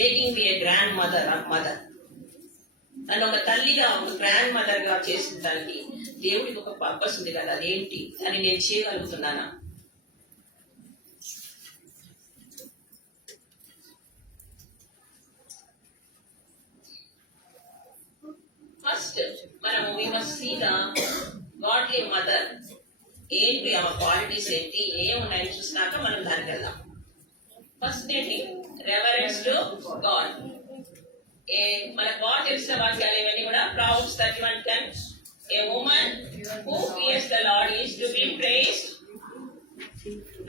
making me a grandmother or mother. నన్ను ఒక తల్లిగా, ఒక గ్రాండ్ మదర్ గా చేసిన దానికి దేవుడికి ఒక పర్పస్ ఉంది కదా, అదేంటి అని నేను చేయగలుగుతున్నానా? ఫస్ట్ మనం we must see the godly mother. ఏంటి ఆమె క్వాలిటీస్ ఏంటి, ఏమున్నాయని చూసినాక మనం దానికి వెళ్దాం. ఫస్ట్ ఏంటి? Reverence to God. మనకు బాగా తెలిసిన వాక్యాలు ఇవన్నీ కూడా. Proverbs 31:10, a woman who fears the Lord is to be praised.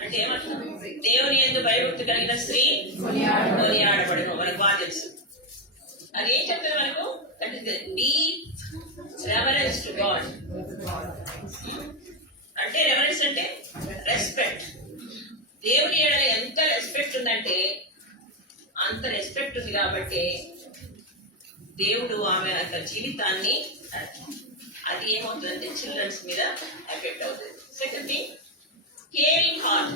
అంటే ఏమంటున్నాం? దేవుని యందు భయభక్తి కలిగిన స్త్రీ కొనియాడబడును. మనకు బాగా తెలుసు. అది ఏం చెప్తుంది మనకు? That is the deep reverence to God. అంటే రెవరెన్స్ అంటే రెస్పెక్ట్. దేవుని ఎడల ఎంత రెస్పెక్ట్ ఉందంటే అంత రెస్పెక్ట్ ఉంది కాబట్టి దేవుడు ఆమె యొక్క జీవితాన్ని, అది ఏమవుతుందంటే చిల్డ్రన్స్ మీద ఎఫెక్ట్ అవుతుంది. Second thing, caring heart.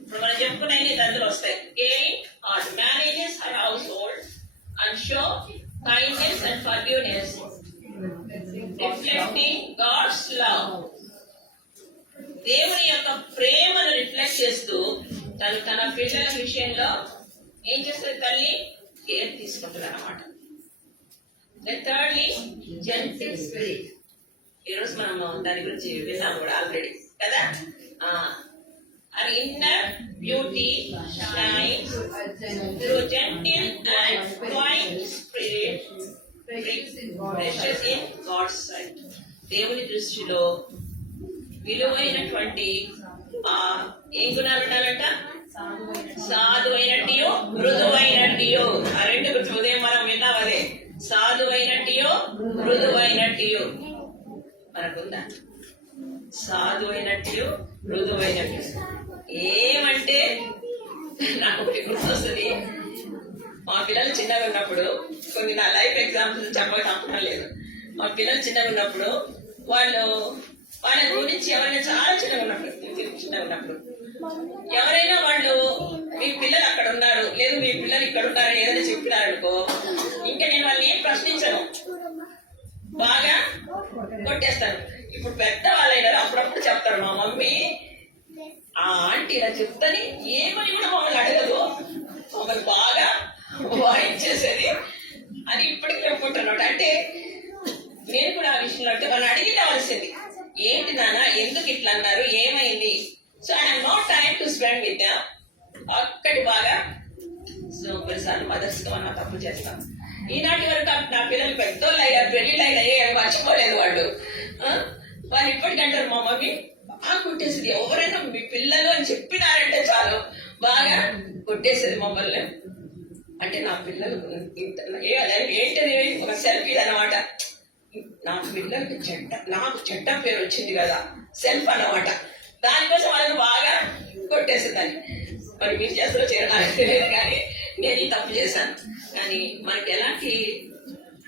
ఇప్పుడు మనం చెప్పుకునే అందులో వస్తాయి. Caring heart manages her household and show kindness and forgiveness, reflecting God's love. దేవుని యొక్క ప్రేమను రిఫ్లెక్ట్ చేస్తూ తన పిల్లల విషయంలో ఏం చేస్తుంది? తల్లి కేర్ తీసుకుంటుంది అన్నమాట. Thirdly, gentle spirit. ఈరోజు మనం దాని గురించి విన్నాం కూడా ఆల్రెడీ కదా. Her inner beauty shines through gentle and quiet spirit, precious in God's sight. దేవుని దృష్టిలో విలువైనటువంటి ఏం గుణాలు ఉండాలంట? సాధువైనట్టియో మృదువైనట్టియో. ఆ రెండు ఉదయం మనం విన్నాం అదే. సాధువైనట్టియో మృదువైనట్టియో మనకుందా? సాధువైనట్టియో మృదువైనట్టు ఏమంటే నాకు ఒకటి గుర్తొస్తుంది. మా పిల్లలు చిన్నగా ఉన్నప్పుడు, కొన్ని నా లైఫ్ ఎగ్జాంపుల్స్ చెప్పడం లేదు. మా పిల్లలు చిన్నగా ఉన్నప్పుడు వాళ్ళ గురించి ఎవరైనా చాలా చిన్నగా ఉన్నప్పుడు ఎవరైనా వాళ్ళు మీ పిల్లలు అక్కడ ఉన్నారు, లేదు మీ పిల్లలు ఇక్కడ ఉన్నారు ఏదైనా చెప్పినారనుకో, ఇంకా నేను వాళ్ళని ఏం ప్రశ్నించను, బాగా కొట్టేస్తాను. ఇప్పుడు పెద్ద వాళ్ళైనారు, అప్పుడప్పుడు చెప్తారు మా మమ్మీ ఆ ఆంటీ ఇలా చెప్తాని ఏమని కూడా మమ్మల్ని అడగదు, మమ్మల్ని బాగా వాయించేసేది అని ఇప్పటికి చెప్పుకుంటున్నాడు. అంటే నేను కూడా ఆ విషయంలో అంటే వాళ్ళు అడిగినవలసింది, ఏంటి నాన్న ఎందుకు ఇట్లా అన్నారు, ఏమైంది. So I have no time to spend with them. అక్కడి బాగా సో కొన్నిసార్లు మదర్స్ తో అన్న తప్పు చేస్తాం. ఈనాటి వరకు నా పిల్లలు పెద్దోళ్ళు అయ్యారు, పెళ్లిళ్ళు అయ్యాయి, మర్చిపోలేదు వాళ్ళు. వాళ్ళు ఇప్పటికంటారు మా మమ్మీ బాగా కొట్టేసేది, ఎవరైనా మీ పిల్లలు అని చెప్పినారంటే చాలు బాగా కొట్టేసేది మమ్మల్ని. అంటే నా పిల్లలు ఏంటది ఒక సెల్ఫీ అన్నమాట. నా పిల్లలకి నాకు చెడ్డ పేరు వచ్చింది కదా, సెల్ఫ్ అన్నమాట. దానికోసం వాళ్ళని బాగా కొట్టేసేదాన్ని. మరి మీరు చేస్తారో చేయడానికి తెలియదు, కానీ నేను ఈ తప్పు చేశాను. కానీ మనకి ఎలాంటి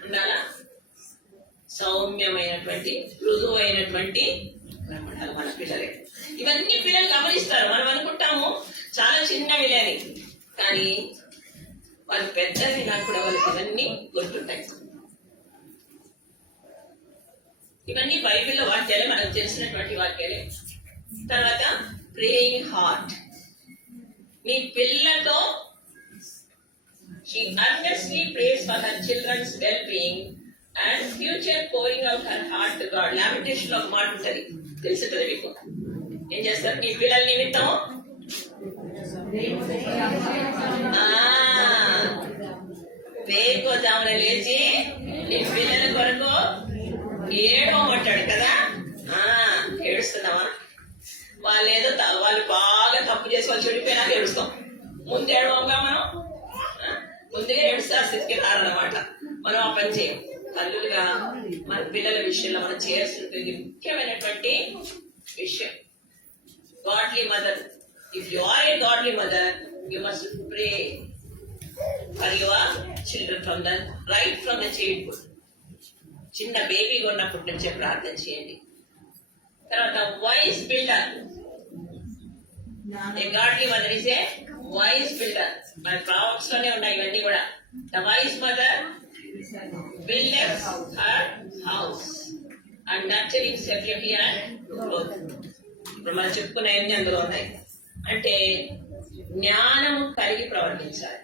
ఉండాలా? సౌమ్యమైనటువంటి మృదువైనటువంటి మన పిల్లలే. ఇవన్నీ పిల్లలు గమనిస్తారు. మనం అనుకుంటాము చాలా చిన్నవిలే అని, కానీ వాళ్ళు పెద్దవి నాకు కూడా వాళ్ళకి ఇవన్నీ గుర్తుంటాయి. ఇవన్నీ బైబిల్లో వాక్యాలే, మనకు తెలిసినటువంటి వాక్యాలే. తర్వాత ప్రేయింగ్ హార్ట్. మీ పిల్లలతో she earnestly prays for her children's well-being and future pouring out her heart to God. Lamentation లో ఒక మాట ఉంటుంది, తెలుసుంటుంది మీకు. ఏం చేస్తారు? మీ పిల్లల నిమిత్తం వేకోజామున లేచి నీ పిల్లల కొరకు ఏడవమంటాడు కదా. ఏడుస్తున్నావా? వాళ్ళు బాగా తప్పు చేసి వాళ్ళు చెడిపోయినాక ఏడుస్తాం. ముందు ఏడవంగా మనం ముందుగా ఏడుస్తే ఆ స్థితికి రారన్నమాట. మనం ఆ పని చేయం. తల్లులుగా మన పిల్లల విషయంలో మనం చేయాల్సినటువంటి ముఖ్యమైనటువంటి విషయం godly mother. If you are a godly mother, you must pray for your children from the right from the childhood. చిన్న బేబీగా ఉన్నప్పటి నుంచే ప్రార్థన చేయండి. తర్వాత wise builder. A godly mother is a wise builder. మన ప్రాబ్లమ్స్ లోనే ఉన్నాయి ఇవన్నీ కూడా. The wise mother builds her house and nurturing stability and growth. ఇప్పుడు మనం చెప్పుకునేవన్నీ అందులో ఉన్నాయి. అంటే జ్ఞానం కలిగి ప్రవర్తించాలి.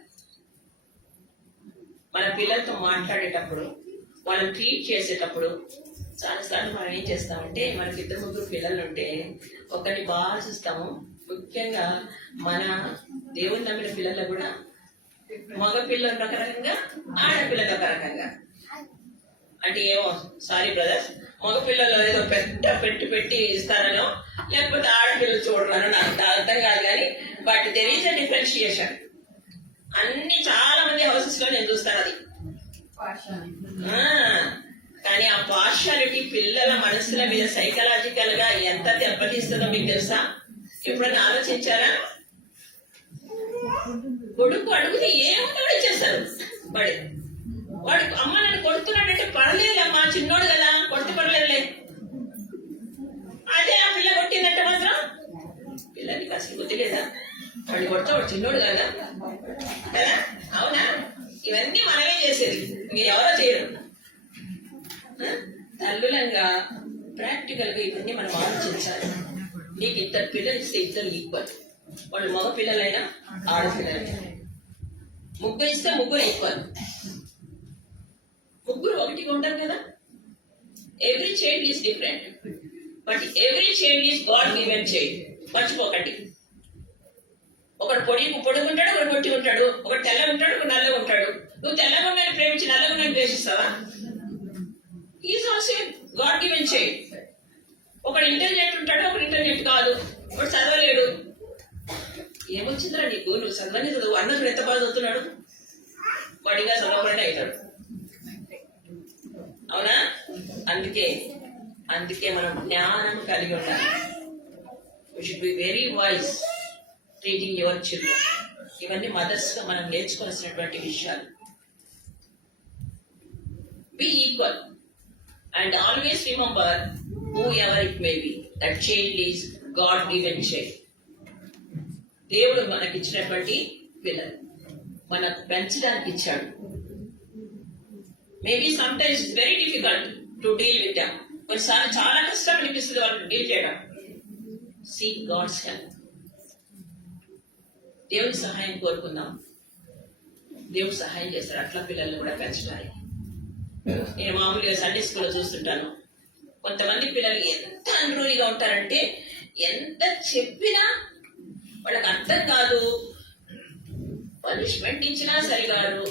మన పిల్లలతో మాట్లాడేటప్పుడు, వాళ్ళని ట్రీట్ చేసేటప్పుడు చాలాసార్లు మనం ఏం చేస్తామంటే, మనకి 2-3 పిల్లలు ఉంటే ఒకరిని బాగా చూస్తాము. ముఖ్యంగా మన దేవుని నమ్మిన పిల్లలు కూడా మగ పిల్లలు ఒక రకంగా, ఆడపిల్లలు ఒక రకంగా. అంటే ఏమో సారీ బ్రదర్, మగ పిల్లలు ఏదో పెట్టి ఇస్తారనో, లేకపోతే ఆడపిల్లలు చూడరనో నాకు అర్థం కాదు. కానీ but there is a differentiation. అన్ని చాలా మంది హౌసెస్ లో నేను చూస్తాను అది. కానీ ఆ పార్షాలిటీ పిల్లల మనసుల మీద సైకలాజికల్ గా ఎంత దెబ్బతీస్తుందో మీకు తెలుసా? ఎప్పుడైనా ఆలోచించారా? కొడుకు అడుగుతే ఏమో ఇచ్చేస్తారు. వాడు అమ్మ నన్ను కొడుతున్నాడంటే పడలేదమ్మా, చిన్నోడు కదా, కొడితే పడలేదులే. అదే ఆ పిల్ల కొట్టిందంటే మాత్రం పిల్లలకి అసలు బుద్ధి లేదా? వాడు కొడతా, వాడు చిన్నోడు కదా కదా, అవునా? ఇవన్నీ మనమే చేసేది, మీరు ఎవరో చేయరు. తల్లులంగా ప్రాక్టికల్ గా ఇవన్నీ మనం ఆలోచించాలి. నీకు 2 పిల్లలు ఇస్తే 2 ఈక్వల్. వాళ్ళు మగ పిల్లలైనా ఆడపిల్లలైనా. 3 ఇస్తే 3 ఈక్వల్. 3 ఒకటిగా ఉంటారు కదా. Every child is different, but every child is God given child. మర్చిపోకండి. ఒకడు పొడుగుంటాడు, ఒకడు పొట్టి ఉంటాడు, ఒకడు తెల్లగా ఉంటాడు, ఒకడు నల్లగా ఉంటాడు. నువ్వు తెల్లగా ఉన్నాయని ప్రేమించి నల్లగా ఉన్నాయని ద్వేషిస్తావా? Is also God given child. ఒకడు ఇంటెలిజెంట్ ఉంటాడు, ఒకడు ఇంటెలిజెంట్ కాదు, ఒకడు చదవలేడు. ఏమొచ్చిందిరా నీకు? నువ్వు చదవని చదువు. అన్నది ఎంత బాగా చదువుతున్నాడు, వాడిగా చదవకుండా అవుతాడు. అవునా? అందుకే మనం జ్ఞానం కలిగి ఉండాలి. You should be very wise treating your children. ఇవన్నీ మదర్స్ గా మనం నేర్చుకోవాల్సినటువంటి విషయాలు. Be equal and always remember whoever it may be, that child is God given child. దేవుడు మనకిచ్చినటువంటి పిల్లలు మనకు పెంచడానికి ఇచ్చాడు. Maybe sometimes it's very difficult to deal with them. కొన్నిసార్లు చాలా కష్టం అనిపిస్తుంది వాళ్ళని డీల్ చేయడం. Seek God's help. దేవుడి సహాయం కోరుకుందాం. దేవుడు సహాయం చేస్తాడు అట్లా పిల్లల్ని కూడా పెంచడానికి. నేను మామూలుగా సండే స్కూల్లో చూస్తుంటాను. కొంతమంది పిల్లలు ఎంత అనురూనిగా ఉంటారంటే, ఎంత చెప్పినా వాళ్ళకి అర్థం కాదు, పనిష్మెంట్ ఇచ్చినా సరిగారు.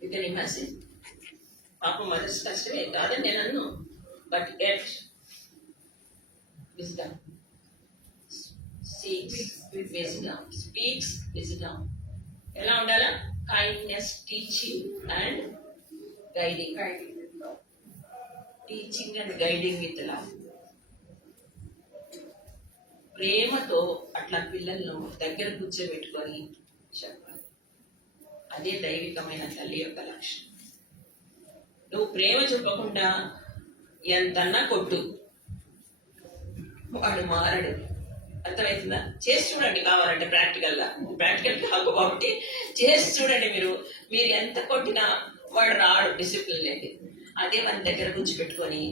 You can imagine. పాపం మదర్స్ కష్టమే కాదని నేను అన్ను, but at wisdom, seeks wisdom, speaks wisdom. ఎలా ఉండాలా? Kindness, teaching and guiding. Teaching and guiding with love. ప్రేమతో అట్లా పిల్లలను దగ్గర కూర్చోబెట్టుకొని చెప్పాలి. అదే దైవికమైన తల్లి యొక్క లక్ష్యం. నువ్వు ప్రేమ చూపకుండా ఎంతన్నా కొట్టు, వాడు మారడు. అర్థమవుతుందా? చేసి చూడండి కావాలంటే. ప్రాక్టికల్ హక్కు కాబట్టి చేసి చూడండి. మీరు ఎంత కొట్టినా వాడు రాడు, డిసిప్లిన్ లేదు. అదే మన దగ్గర కూర్చోబెట్టుకొని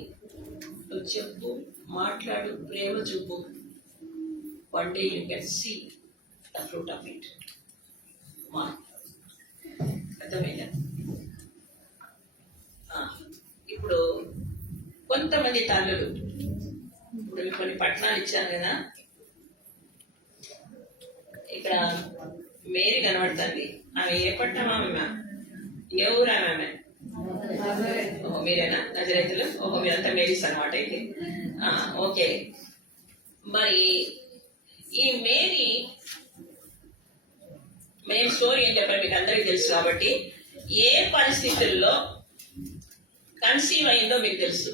నువ్వు చెప్పు, మాట్లాడు, ప్రేమ చూపు. One day you can see the fruit of it. అర్థమైందా? ఇప్పుడు కొంతమంది తల్లులు, ఇప్పుడు మీకు కొన్ని పట్టణాలు ఇచ్చాను కదా, ఇక్కడ మేరీ కనబడుతుంది. ఆమె ఏ పట్టణం? ఆమె ఏ ఊరు? ఆమె ఓహో మీరేనా నజరేతులు? ఓహో మీరంతా మేరీస్ అనమాట. అయితే ఓకే. మరి ఈ మేరీ మెయిన్ స్టోరీ ఏం చెప్పాలి మీకు అందరికీ తెలుసు కాబట్టి, ఏ పరిస్థితుల్లో కన్సీవ్ అయిందో మీకు తెలుసు.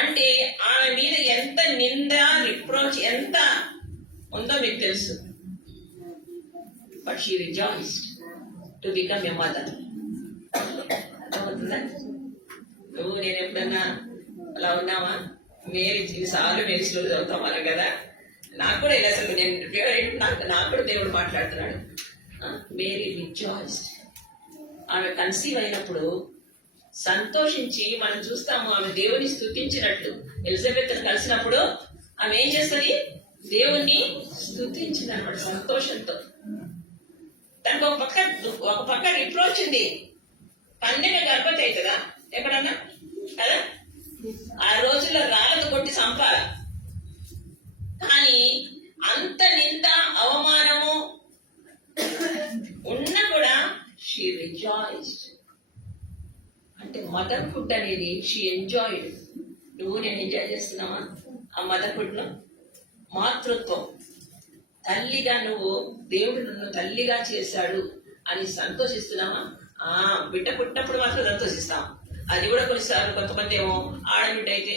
అంటే ఆమె మీద ఎంత నింద, రిప్రోచ్ ఎంత ఉందో మీకు తెలుసు. But she rejoiced to become a mother. అర్థమవుతుందా? నువ్వు నేను ఎప్పుడన్నా అలా ఉన్నావా? మేరీ సార్లు మెరిసిలో చదువుతాం మనం కదా. నాకు కూడా ఇలా అసలు నేను నాకు కూడా దేవుడు మాట్లాడుతున్నాడు. Mary rejoiced. ఆమె కన్సీవ్ అయినప్పుడు సంతోషించి మనం చూస్తాము. ఆమె దేవుని స్తుతించినట్లు. ఎలిజబెత్ కలిసినప్పుడు ఆమె ఏం చేస్తుంది? దేవుణ్ణి స్తుతించింది అన్నమాట సంతోషంతో. తనకు ఒక పక్క రిప్రోచ్ ఉంది. కన్యక గర్భవతి అవుతుందా ఎక్కడన్నా కదా? ఆ రోజుల్లో రాళ్ళతో కొట్టి చంపాల. కానీ అంత నింద, అవమానము ఉన్నా కూడా షీ రిజాయిస్డ్. అంటే మదర్హుడ్ అనేది షీ ఎంజాయిడ్. నువ్వు నేను ఎంజాయ్ చేస్తున్నావా ఆ మదర్హుడ్ లో? మాతృత్వం, తల్లిగా నువ్వు, దేవుడు నన్ను తల్లిగా చేశాడు అని సంతోషిస్తున్నావా? బిడ్డ పుట్టినప్పుడు మాత్రం సంతోషిస్తాం. అది కూడా కొన్నిసార్లు కొంతమంది ఏమో ఆడబిడ్డ అయితే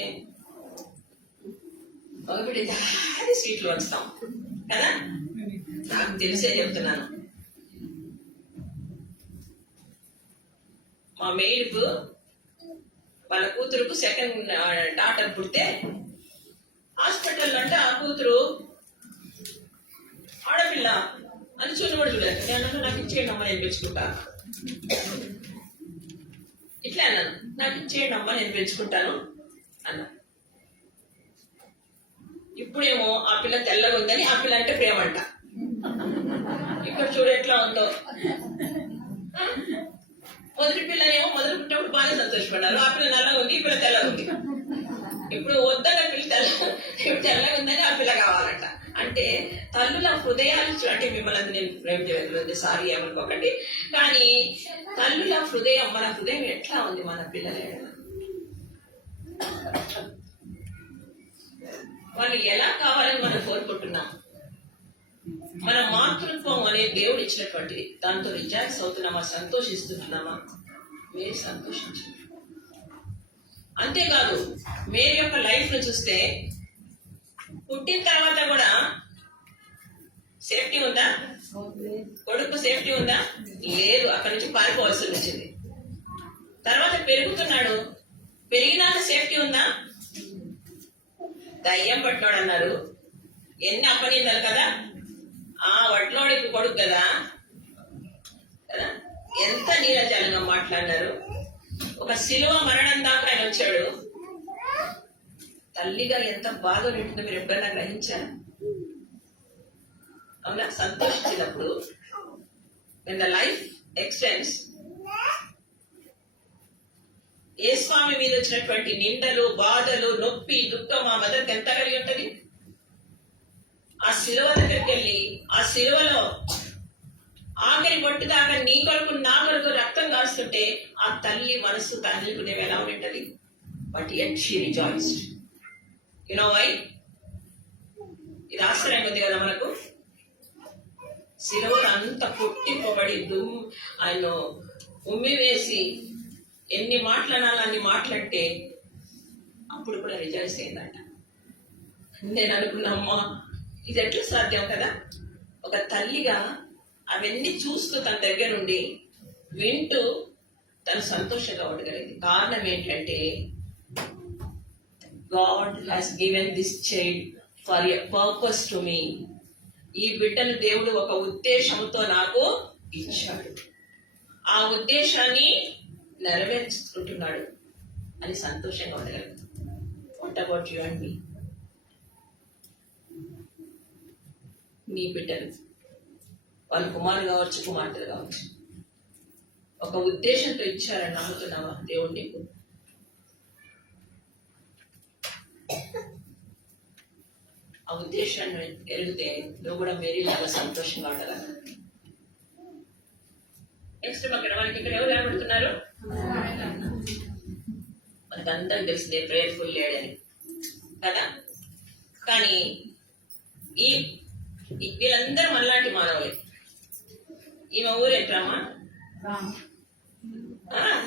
మగబిడ్డ అది స్వీట్లు వంచుతాం కదా. నాకు తెలిసే చెప్తున్నాను. మా మేడుకు వాళ్ళ కూతురుకు సెకండ్ డాటర్ పుడితే హాస్పిటల్లో అంటే ఆ కూతురు ఆడపిల్ల అని చూడు కూడా చూడలేదు. నేను నాకు ఇచ్చేయండి అమ్మ నేను పెంచుకుంటా, ఇట్లా అన్నాను. నాకు ఇచ్చేయండి అమ్మ నేను పెంచుకుంటాను అన్నా. ఇప్పుడేమో ఆ పిల్ల తెల్లగా ఉందని ఆ పిల్ల అంటే ప్రేమ అంట. ఇక్కడ చూడు ఎట్లా ఉందో. మొదటి పిల్లనేమో మొదటి పుట్టినప్పుడు బాగా సంతోషపడ్డారు. ఆ పిల్ల నల్లగా ఉంది, ఈ పిల్ల తెల్లగా ఉంది. ఇప్పుడు వద్దన్న పిల్ల తెల్లగా ఉందని ఆ పిల్ల కావాలంట. అంటే తల్లుల హృదయాలు అంటే మిమ్మల్ని నేను ప్రేమ చేయలేదు, సారీ ఏమనుకోకండి. కానీ తల్లుల హృదయం, మన హృదయం ఎట్లా ఉంది మన పిల్లల వాళ్ళు ఎలా కావాలని మనం కోరుకుంటున్నాం. మన మాతృత్వం అనేది దేవుడు ఇచ్చినటువంటిది. దాంతో రిజాయిస్ అవుతున్నామా, సంతోషిస్తున్నామా? మీరు సంతోషించండి. అంతేకాదు మేరీ యొక్క లైఫ్ ను చూస్తే పుట్టిన తర్వాత కూడా సేఫ్టీ ఉందా? కొడుకు సేఫ్టీ ఉందా? లేదు. అక్కడి నుంచి పారిపోవాల్సి వచ్చింది. తర్వాత పెరుగుతున్నాడు, పెరిగినాక సేఫ్టీ ఉందా? దయ్యం పట్టినోడు అన్నారు. ఎన్ని అప్పనిందారు కదా. వడ్లోడికి కొడుకు కదా కదా. ఎంత నీరజాలంగా మాట్లాడినారు. ఒక శిలువ మరణం దాకా ఆయన వచ్చాడు. తల్లిగా ఎంత బాధ ఉంటుందో మీరు ఎప్పుడైనా గ్రహించారు? అవునా? సంతోషించినప్పుడు when the life extends, ఏ స్వామి మీద వచ్చినటువంటి నిందలు, బాధలు, నొప్పి, దుఃఖం ఆ మదర్కి ఎంత కలిగి ఉంటది? ఆ శిలువ దగ్గరికి వెళ్ళి ఆ శిలువలో ఆఖరి పొట్టు దాకా నీ కొరకు నా కొరకు రక్తం కాస్తుంటే ఆ తల్లి మనసు తల్లికి ఎలా ఉంటది? But yet she rejoiced. You know why? ఇది ఆశ్చర్యంగా ఉంది కదా మనకు. శిలువలు అంత కొట్టిపోబడి ఆయన ఉమ్మి వేసి ఎన్ని మాట్లాడాలో అన్ని మాట్లాడితే అప్పుడు కూడా రిజాయిస్ అయిందంట. నేను అనుకున్నామ్మా ఇది ఎట్లా సాధ్యం కదా. ఒక తల్లిగా అవన్నీ చూస్తూ తన దగ్గర నుండి వింటూ తను సంతోషంగా ఉండగలిగింది. కారణం ఏంటంటే God has given this child for a purpose to me. ఈ బిడ్డను దేవుడు ఒక ఉద్దేశంతో నాకు ఇచ్చాడు. ఆ ఉద్దేశాన్ని నెరవేర్చుకుంటున్నాడు అని సంతోషంగా ఉండగలదు. వాట్ అబౌట్ యు అండ్ మీ? నీ బిడ్డలు, వాళ్ళు కుమారులు కావచ్చు, కుమార్తెలు కావచ్చు, ఒక ఉద్దేశంతో ఇచ్చారని నమ్ముతున్నావా దేవుడు నీకు? ఆ ఉద్దేశాన్ని ఎరిగితే నువ్వు కూడా మేరీ లాగా సంతోషంగా ఉండగలవు. నెక్స్ట్ అక్కడ మనకి ఇక్కడ ఎవరు కనబడుతున్నారు? మన మనకందరికి తెలిసిందే ప్రేయర్ఫుల్ లేడని కదా. కానీ ఈ వీళ్ళందరూ మనలాంటి మానవులే. ఈమె ఊరేంటమ్మా?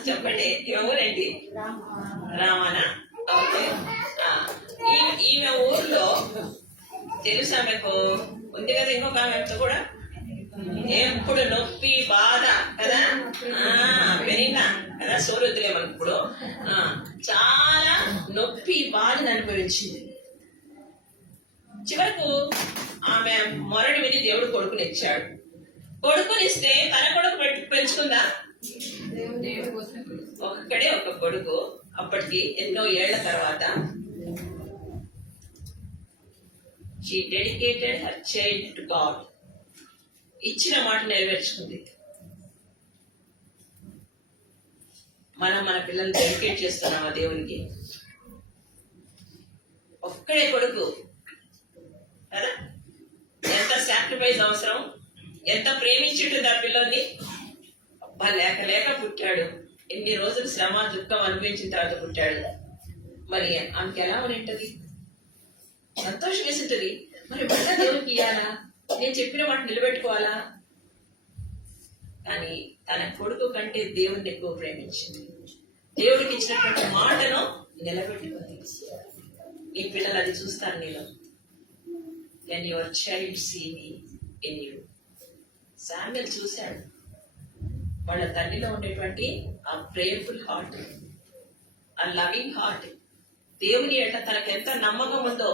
చెప్పండి, ఈమె ఊరేంటి? రామానా? ఓకే. ఈమె ఊర్లో తెలుసా మీకు? ఉంది కదా ఇంకొక ఆమెతో కూడా ఎప్పుడు నొప్పి బాధ కదా. వినినా కదా, సోరొద్దులే మనకు ఇప్పుడు. చాలా నొప్పి బాధను అనుభవించింది. చివరకు ఆమె మొరడు విని దేవుడు కొడుకునిచ్చాడు. కొడుకునిస్తే తన కొడుకు పెంచుకుందా? ఒక్కడే ఒక కొడుకు. అప్పటికి ఎన్నో ఏళ్ల తర్వాత she dedicated her child to God. ఇచ్చిన మాట నెరవేర్చుకుంది. మనం మన పిల్లల్ని డెడికేట్ చేస్తున్నామా దేవునికి? ఒక్కడే కొడుకు కదా, ఎంత సాక్రిఫైస్ అవసరం, ఎంత ప్రేమించుంటుంది ఆ పిల్లల్ని. అబ్బా లేక లేక పుట్టాడు, ఎన్ని రోజులు శ్రమ దుఃఖం అనుభవించిన తర్వాత పుట్టాడు. మరి ఆమెకి ఎలా ఉంటది? సంతోషం వేసింటది. మరి మళ్ళా దేవునికి ఇయ్యాలా? నేను చెప్పిన మాట నిలబెట్టుకోవాలా? కానీ తన కొడుకు కంటే దేవుణ్ణి ఎక్కువ ప్రేమించింది. దేవుడికి ఇచ్చినటువంటి మాటను నిలబెట్టుకుంది. నీ పిల్లలు అది చూస్తారు నీలో. Can your child see me in you? Samuel చూశాడు వాళ్ళ తల్లిలో ఉండేటువంటి ఆ ప్రేయర్ఫుల్ హార్ట్, ఆ లవింగ్ హార్ట్. దేవుని ఎట్లా తనకు ఎంత నమ్మకం ఉందో,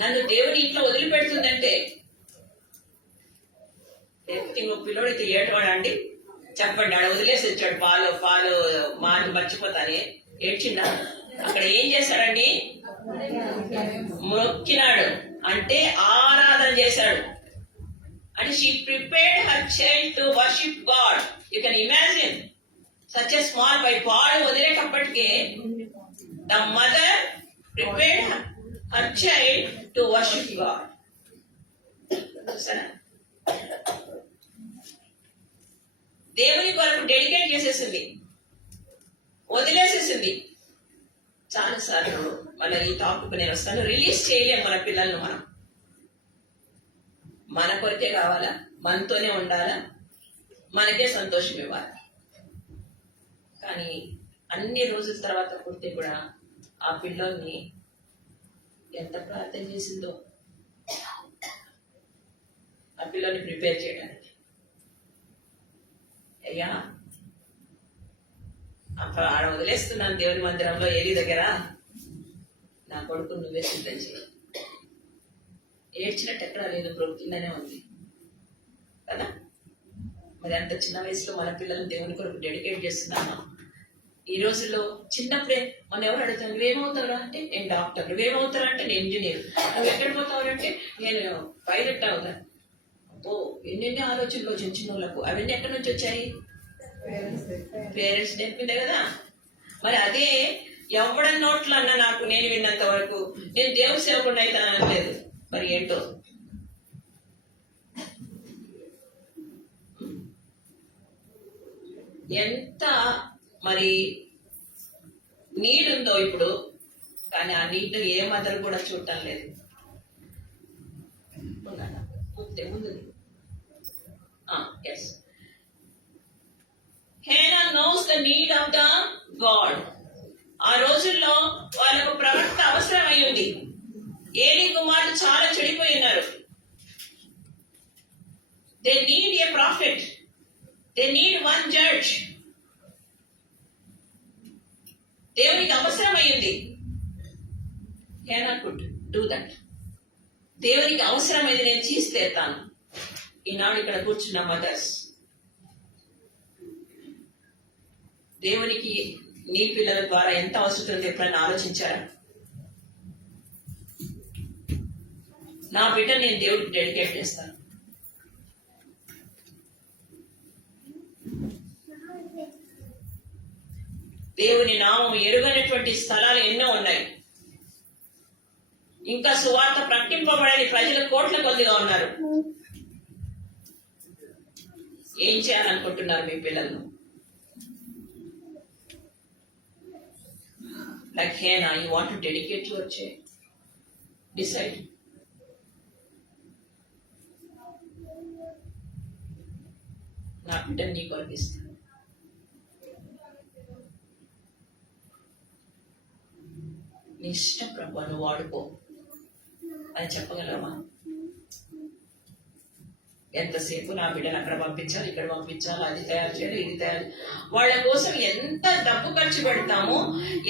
నన్ను దేవుని ఇంట్లో వదిలిపెడుతుందంటే. లేకపోతే ఇంకో పిల్లోడైతే ఏటవాడు అండి, చెప్పండి, ఆడ వదిలేసి వచ్చాడు, పాలు మాని మర్చిపోతానే ఏడ్చిండా. అక్కడ ఏం చేశాడండి? మొక్కినాడు, అంటే ఆరాధన చేశాడు. And she prepared her child to worship God. You can imagine such a small boy. పాలు వదిలేటప్పటికే the mother prepared her child to worship God. దేవుని కొరకు డెడికేట్ చేసేసింది, వదిలేసేసింది. చాలా సార్లు మన ఈ టాపిక్ నేను వస్తాను, రిలీజ్ చేయలేము మన పిల్లలను. మన కొరకే కావాలా, మనతోనే ఉండాలా, మనకే సంతోషం ఇవ్వాలి. కానీ అన్ని రోజుల తర్వాత పుడితే కూడా ఆ పిల్లోని ఎంత ప్రార్థన చేసిందో ఆ పిల్లోని ప్రిపేర్ చేయడానికి. అయ్యా ఆడ వదిలేస్తున్నాను దేవుని మందిరంలో ఏలి దగ్గర, నా కొడుకు నువ్వే సిద్ధం చేయి. ఏడ్చినట్టు ఎక్కడా లేదు, బ్రొక్కిందనే ఉంది కదా. మరి అంత చిన్న వయసులో మన పిల్లల్ని దేవుని కొరకు డెడికేట్ చేస్తున్నాను. ఈ రోజుల్లో చిన్నప్పుడే మనం ఎవరు అడుగుతాం, నువ్వేమవుతావురా అంటే నేను డాక్టర్, నువ్వేమవుతారా అంటే నేను ఇంజనీర్, నువ్వు ఎక్కడ పోతావు అంటే నేను పైలట్ అవుతా. అబ్బో ఎన్నెన్ని ఆలోచనలు చిన్న వాళ్ళకు, అవన్నీ ఎక్కడి నుంచి వచ్చాయి? పేరెంట్స్ నేర్పిందే కదా. మరి అదే ఎవడని నోట్లో అన్నా నాకు నేను విన్నంత వరకు నేను దేవుని సేవకుండా అయితే అనలేదు. మరి ఏంటో ఎంత మరి నీడ్ ఉందో ఇప్పుడు, కానీ ఆ నీడ్ ఏ మదర్ కూడా చూడటం లేదు. ముందు yes, Hannah knows the need of the God. ఆ రోజుల్లో వాళ్ళకు ప్రవక్త అవసరం అయ్యింది. ఏలీ కుమారులు చాలా చెడిపోయి ఉన్నారు. They need a profit, they need one judge. దేవునికి అవసరం అయ్యింది. హేనా కుడ్ డూ దట్. దేవునికి అవసరమైంది నేను చేస్తాను. ఈనాడు ఇక్కడ కూర్చున్న మదర్స్, దేవునికి నీ పిల్లల ద్వారా ఎంత అవసరం ఉంది ఎప్పుడైనా ఆలోచించారా? నా బిడ్డ నేను దేవుడికి డెడికేట్ చేస్తాను. దేవుని నామం ఎరుగనటువంటి స్థలాలు ఎన్నో ఉన్నాయి. ఇంకా సువార్త ప్రకటింపబడని ప్రజలు కోట్ల కొద్దిగా ఉన్నారు. ఏం చేయాలనుకుంటున్నారు మీ పిల్లలను? Like Hannah, you want to dedicate your child. Decide. నా బిడ్డను నీ కొరకు ఇస్తాను. నీ ఇష్టం ప్రభు, నువ్వు వాడుకో అని చెప్పగలవా? ఎంతసేపు నా బిడ్డను అక్కడ పంపించాలి, ఇక్కడ పంపించాలి, అది తయారు చేయాలి, ఇది తయారు. వాళ్ళ కోసం ఎంత డబ్బు ఖర్చు పెడతామో,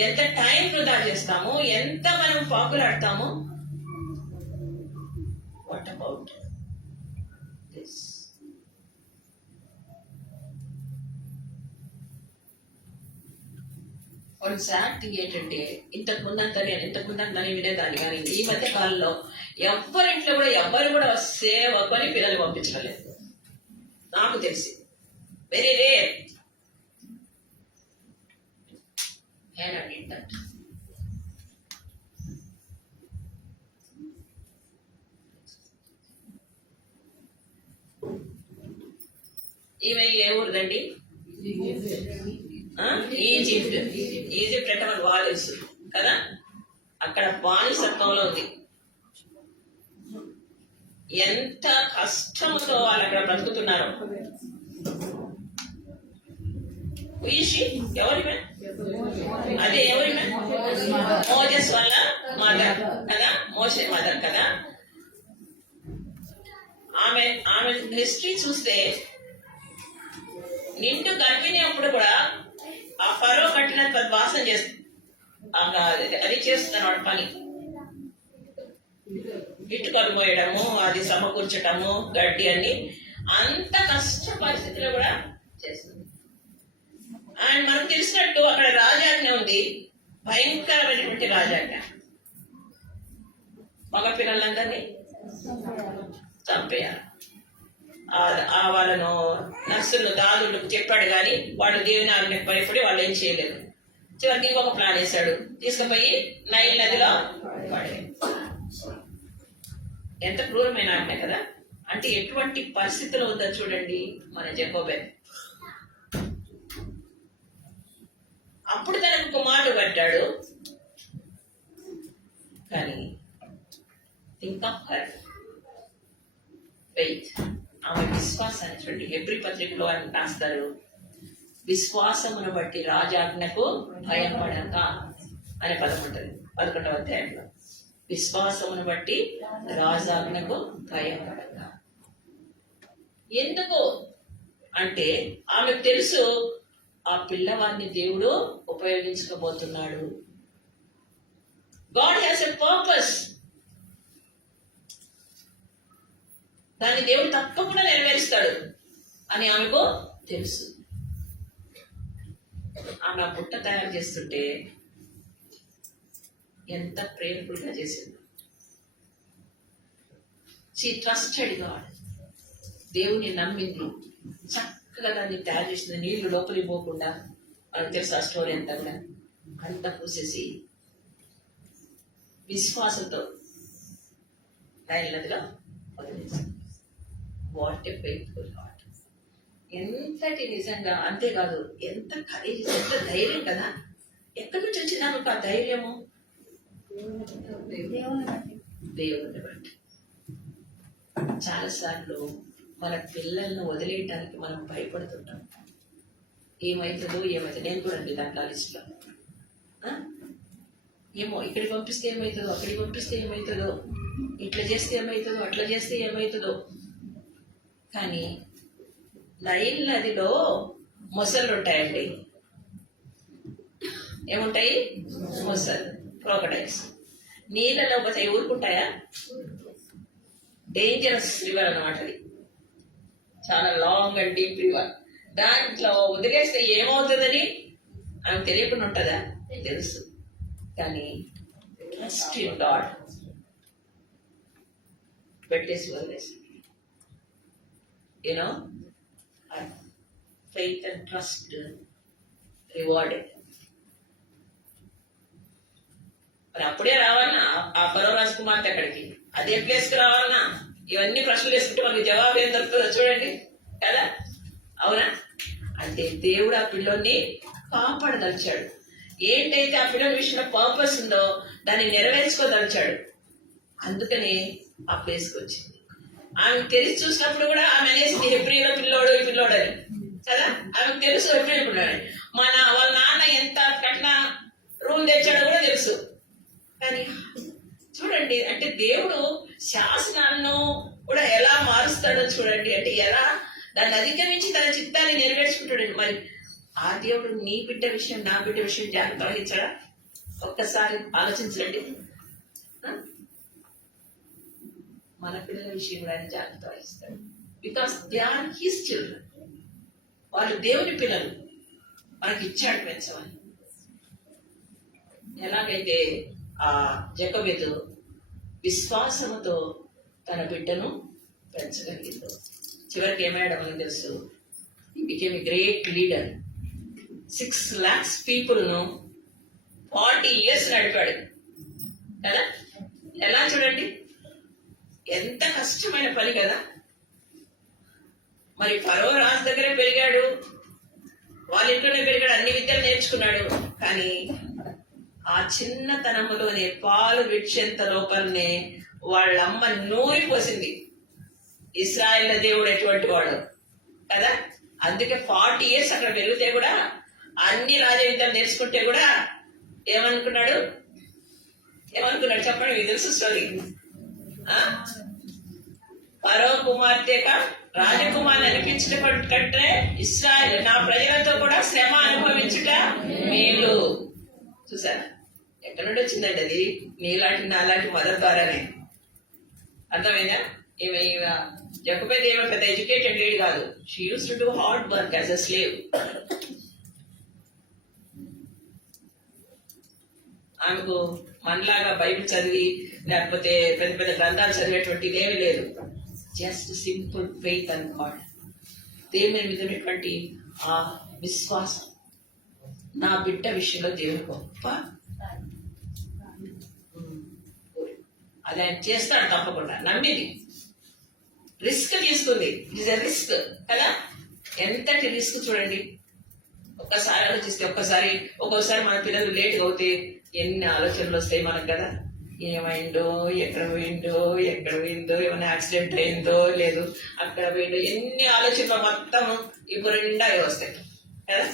ఎంత టైం వృధా చేస్తామో, ఎంత మనం పాకులాడతామో. What about this? వాళ్ళు సాట్ ఏంటంటే ఇంతకు ముందంతా నేను వినేదాన్ని, కానీ ఈ మధ్య కాలంలో ఎవరింట్లో కూడా ఎవ్వరు కూడా సేవకొని పిల్లలు పంపించడం లేదు. నాకు తెలిసి వెరీ రేర్. ఈమె ఏ ఊరుదండి? ఈజిప్ట్. ఈజిప్ట్ అంటే మనకు బాగా తెలుసు కదా, అక్కడ బానిసత్వంలో ఉంది. ఎంత కష్టంతో వాళ్ళు అక్కడ బ్రతుకుతున్నారు. ఎవరిమే? అదే ఎవరిమే? మోజెస్ వల్ల మదర్ కదా, మోసే మదర్ కదా. ఆమె హిస్టరీ చూస్తే నిండు గర్భిణి అప్పుడు కూడా ఆ ఫరో కట్టిన వాసన చేస్తుంది, అది చేస్తున్నాడు వాడు పని. ఇటుకలు పోయడము, అది సమకూర్చటము, గడ్డి అని అంత కష్ట పరిస్థితిలో కూడా చేస్తుంది. అండ్ మనకు తెలిసినట్టు అక్కడ రాజాజ్ఞ ఉంది, భయంకరమైనటువంటి రాజాజ్ఞ. మగ పిల్లలందరినీ చంపేయాలి. వాళ్ళను నర్సులు దాదులకు చెప్పాడు, కానీ వాళ్ళు దేవుని ఆజ్ఞకు భయపడి వాళ్ళు ఏం చేయలేదు. చివరికి ఇంకొక ప్లాన్ వేశాడు, తీసుకుపోయి నైల్ నదిలో పడే. ఎంత క్రూరమైన ఆజ్ఞ కదా. అంటే ఎటువంటి పరిస్థితులు ఉందో చూడండి మన జకోబె. అప్పుడు తనకు కుమారుడు పడ్డాడు, కానీ థింక్ ఆఫ్ హర్ ఫెయిత్. ఆమె విశ్వాసాన్ని చూడండి. హెబ్రీ పత్రికలో ఆయన రాస్తారు, విశ్వాసమును బట్టి రాజాజ్ఞకు భయపడక అనే పదం ఉంటుంది 11వ అధ్యాయంలో. విశ్వాసమును బట్టి రాజాజ్ఞకు భయపడక. ఎందుకు అంటే ఆమెకు తెలుసు ఆ పిల్లవాడిని దేవుడు ఉపయోగించుకోబోతున్నాడు. God has a purpose. దాన్ని దేవుడు తప్పకుండా నెరవేరుస్తాడు అని ఆమెకు తెలుసు. ఆమె ఆ పుట్ట తయారు చేస్తుంటే ఎంత ప్రేమఫుల్గా చేసింది. She trusted God. దేవుని నమ్మింది, చక్కగా దాన్ని తయారు చేసింది. నీళ్లు లోపలికి పోకుండా, మనకు తెలుసు ఆ స్టోరీ అంతా కూడా, అంతా పూసేసి విశ్వాసంతో నదిలో వదిలేసింది. What a faithful God. ఎంతటి నిజంగా, అంతేకాదు ఎంత కరేజ్, ఎంత ధైర్యం కదా. ఎక్కడి నుంచి వచ్చింది ఆమెకు ఆ ధైర్యము? దేవుని బట్టి. చాలాసార్లు మన పిల్లలను వదిలేయటానికి మనం భయపడుతుంటాం. ఏమవుతుందో నేను కూడా అండి దాంట్లో లిస్టులో. ఏమో ఇక్కడికి పంపిస్తే ఏమవుతుందో, అక్కడికి పంపిస్తే ఏమవుతుందో, ఇట్లా చేస్తే ఏమవుతుందో, అట్లా చేస్తే ఏమవుతుందో. కానీ నైల్ నదిలో మొసళ్ళు ఉంటాయండి. ఏముంటాయి? మొసళ్ళు, క్రోకడైల్స్. నీళ్ళలో పోతాయి, ఊరుకుంటాయా? డేంజరస్ రివర్ అన్నమాట అది. చాలా లాంగ్ అండ్ డీప్ రివర్. దాంట్లో వదిలేస్తే ఏమవుతుందని ఆమెకు తెలియకుండా ఉంటుందా? తెలుసు. కానీ ట్రస్ట్ ఇన్ గాడ్ పెట్టేసి వదిలేసి, you know, faith and trust rewarded. మరి అప్పుడే రావాలన్నా ఆ ఫరో రాజకుమార్తె అక్కడికి, అదే ప్లేస్కి రావాలన్నా? ఇవన్నీ ప్రశ్నలు వేసుకుంటే మనకి జవాబు ఏం దొరుకుతుందో చూడండి కదా. అవునా? అంటే దేవుడు ఆ పిల్లోని కాపాడదలిచాడు. ఏంటైతే ఆ పిల్లల విషయంలో పర్పస్ ఉందో దాన్ని నెరవేర్చుకోదలిచాడు. అందుకని ఆ ప్లేస్కి వచ్చింది. ఆమె తెలిసి చూసినప్పుడు కూడా ఆమె అనేసి హెబ్రీలో పిల్లోడు ఈ పిల్లోడు అని కదా, ఆమెకు తెలుసు హెబ్రీలో పిల్లోడు. వాళ్ళ నాన్న ఎంత కఠిన రూల్ తెచ్చాడో కూడా తెలుసు. కానీ చూడండి, అంటే దేవుడు శాసనాలను కూడా ఎలా మారుస్తాడో చూడండి. అంటే ఎలా దాన్ని అధిగమించి తన చిత్తాన్ని నెరవేర్చుకుంటాడండి. మరి ఆ దేవుడు నీ బిడ్డ విషయం, నా బిడ్డ విషయం జాగ్రత్త వహించాడా? ఒక్కసారి ఆలోచించండి. మన పిల్లల విషయం కూడా ఆయన జాగ్రత్త వహిస్తాడు. Because they are his children. వాళ్ళు దేవుని పిల్లలు, మనకి ఇచ్చాడు పెంచమని. ఎలాగైతే ఆ జకబెదు విశ్వాసముతో తన బిడ్డను పెంచగలిగిందో, చివరికి ఏమయ్యాడో మనకు తెలుసు. He became a great leader. 6 lakhs పీపుల్ను 40 years నడిపాడు కదా. ఎలా చూడండి, ఎంత కష్టమైన పని కదా. మరి ఫరో రాజు దగ్గరే పెరిగాడు, వాళ్ళ ఇంట్లోనే పెరిగాడు, అన్ని విద్యలు నేర్చుకున్నాడు. కానీ ఆ చిన్నతనములోనే పాలు విడిచేంత లోపలనే వాళ్ళమ్మ నూరిపోసింది ఇశ్రాయేలు దేవుడు ఎటువంటి వాడు కదా. అందుకే 40 years అక్కడ పెరిగితే కూడా, అన్ని రాజ విద్యలు నేర్చుకుంటే కూడా ఏమనుకున్నాడు చెప్పండి, మీకు తెలుసు స్టోరీ. ఫరో కుమార్తెగా రాజకుమార్ని అనిపించడం కంటే ఇశ్రాయేలు నా ప్రజలతో కూడా శ్రమ అనుభవించుట మేలు. చూసారా ఎక్కడ నుండి వచ్చిందండి అది? నీలాంటి నాలాంటి మదర్ ద్వారానే. అర్థమైందా? జకబెదు ఏమో పెద్ద ఎడ్యుకేటెడ్ లేడీ కాదు. She use to do hard work as a slave. ఆమెకు మనలాగా బైబిల్ చదివి లేకపోతే పెద్ద పెద్ద గ్రంథాలు చదివేటువంటిది ఏమీ లేదు. Just simple faith and God. దేవుని మీద ఉన్నటువంటి ఆ విశ్వాసం. నా బిడ్డ విషయంలో దేవుడు గొప్ప, అది ఆయన చేస్తాడు తప్పకుండా. నమ్మింది, రిస్క్ తీసుకుంది. ఇట్ ఇస్ ఎ రిస్క్ కదా. ఎంతటి రిస్క్ చూడండి. ఒక్కసారి ఆలోచిస్తే ఒక్కోసారి మన పిల్లలు లేట్గా అవుతే ఎన్ని ఆలోచనలు వస్తాయి మనకు కదా. ఏమైందో, ఎక్కడ పోయిందో, ఏమైనా యాక్సిడెంట్ అయిందో లేదు, అక్కడ పోయిందో, ఎన్ని ఆలోచనలు మొత్తం ఇప్పుడు నిండా వస్తాయి కదా.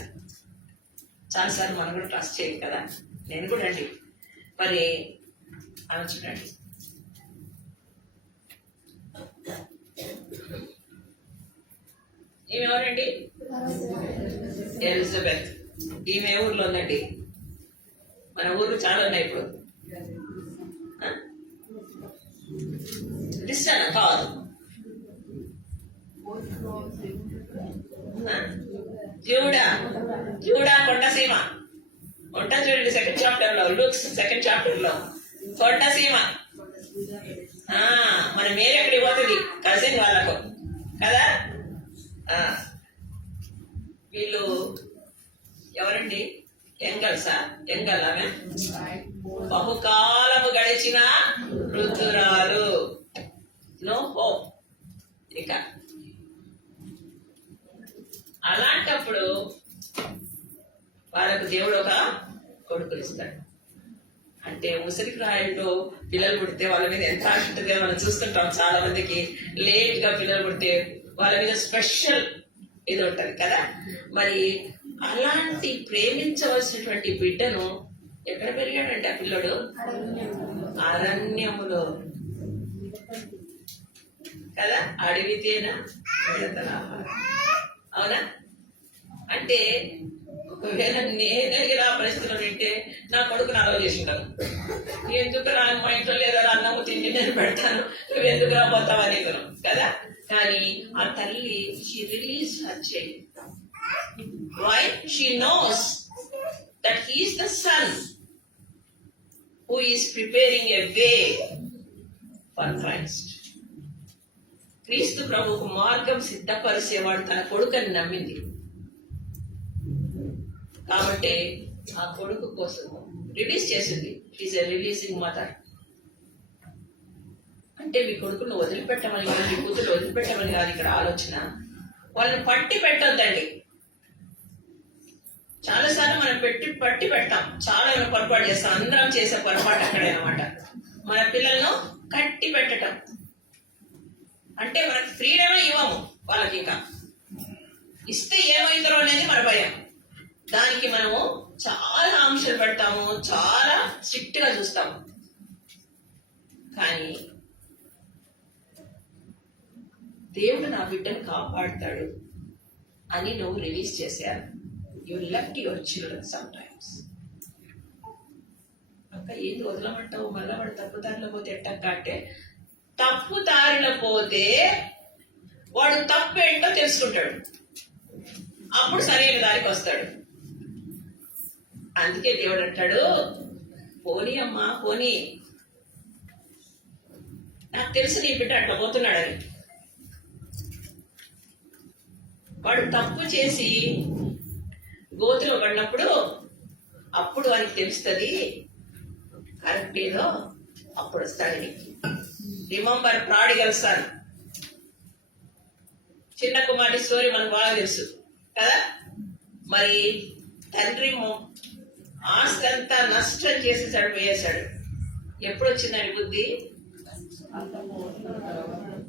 చాలాసార్లు మనం కూడా ట్రస్ట్ చేయం కదా. నేను కూడా అండి. మరి ఆమె చూడండి, ఈమె ఎవరండి? ఎలిజబెత్. ఈమె ఊర్లో ఉందండి. మన ఊర్లు చాలా ఉన్నాయి ఇప్పుడు. క్రిస్టియన్ కాదు, జూడా కొండసీమ ఉంటుంది చూడండి. 2nd chapter లో, లూక్స్ 2nd chapter లో కొండసీమ. మన మేరీ ఎక్కడికి పోతుంది? కజిన్ వాళ్ళకు కదా. వీళ్ళు ఎవరండి? ఎంగల్ ఆమె బహుకాలము గడిచిన వృద్ధురాలు. No hope. ఇక అలాంటప్పుడు వాళ్ళకు దేవుడు ఒక కొడుకులు ఇస్తాడు. అంటే ముసలి ప్రాయంలో పిల్లలు పుడితే వాళ్ళ మీద ఎంత ఆశ ఉంటుంది మనం చూస్తుంటాం. చాలా మందికి లేట్ గా పిల్లలు పుడితే వాళ్ళ మీద స్పెషల్ ఇది ఉంటుంది కదా. మరి అలాంటి ప్రేమించవలసినటువంటి బిడ్డను ఎక్కడ పెరిగాడంటే ఆ పిల్లడు? అరణ్యములో కదా. అడిగితేనా అవునా? అంటే ఒకవేళ నేను ఇలా పరిస్థితులు వింటే నా కొడుకుని అలవ చేసింటాను. ఎందుకు రా, మా ఇంట్లో లేదా అన్నము తిండి నేను పెడతాను, నువ్వు ఎందుకు రాబోతావు అని కదా. కానీ ఆ తల్లి she release her child. Why? She knows that he is the son who is preparing a way for Christ. క్రీస్తు ప్రభువుకు మార్గం సిద్ధపరిచేవాడు తన కొడుకుని నమ్మింది. కాబట్టి ఆ కొడుకు కోసం రిలీజ్ చేసింది. She's a releasing mother. అంటే మీ కొడుకును వదిలిపెట్టమని కాదు, మీ కూతురు వదిలిపెట్టమని కాదు ఇక్కడ ఆలోచన. వాళ్ళని పట్టి పెట్టొద్దండి. చాలాసార్లు మనం పట్టి పెట్టాం, చాలా పొరపాటు చేస్తాం. అందరం చేసే పొరపాటు అక్కడే అనమాట. మన పిల్లలను కట్టి పెట్టడం అంటే మనకు ఫ్రీడమే ఇవ్వము వాళ్ళకి. ఇంకా ఇస్తే ఏమవుతారో అనేది మన భయం. దానికి మనము చాలా ఆంక్షలు పెడతాము, చాలా స్ట్రిక్ట్ గా చూస్తాము. కానీ దేవుడు నా బిడ్డను కాపాడుతాడు అని నువ్వు రిలీజ్ చేశారు. You left your children some times. అక్క ఏది వదలమంటావు, మళ్ళా వాడు తప్పు దారిలో పోతే ఎట్టక్క అంటే, తప్పు దారిలో పోతే వాడు తప్పు ఏంటో తెలుసుకుంటాడు, అప్పుడు సరైన దారికి వస్తాడు. అందుకే దేవుడు అంటాడు, పోనీ అమ్మా పోనీ, నాకు తెలుసు నీ బిడ్డ అట్లా పోతున్నాడని. వాడు తప్పు చేసి గోతులో పడినప్పుడు అప్పుడు వారికి తెలుస్తుంది కరెక్ట్ ఏదో, అప్పుడు వస్తాడు నీకు. రిమెంబర్ ప్రాడిగల్ సన్, చిన్న కుమారుడి స్టోరీ మనకు బాగా తెలుసు కదా. మరి తండ్రి ఆస్తి అంతా నష్టం చేసేసాడు, వేసాడు. ఎప్పుడు వచ్చిందని బుద్ధి?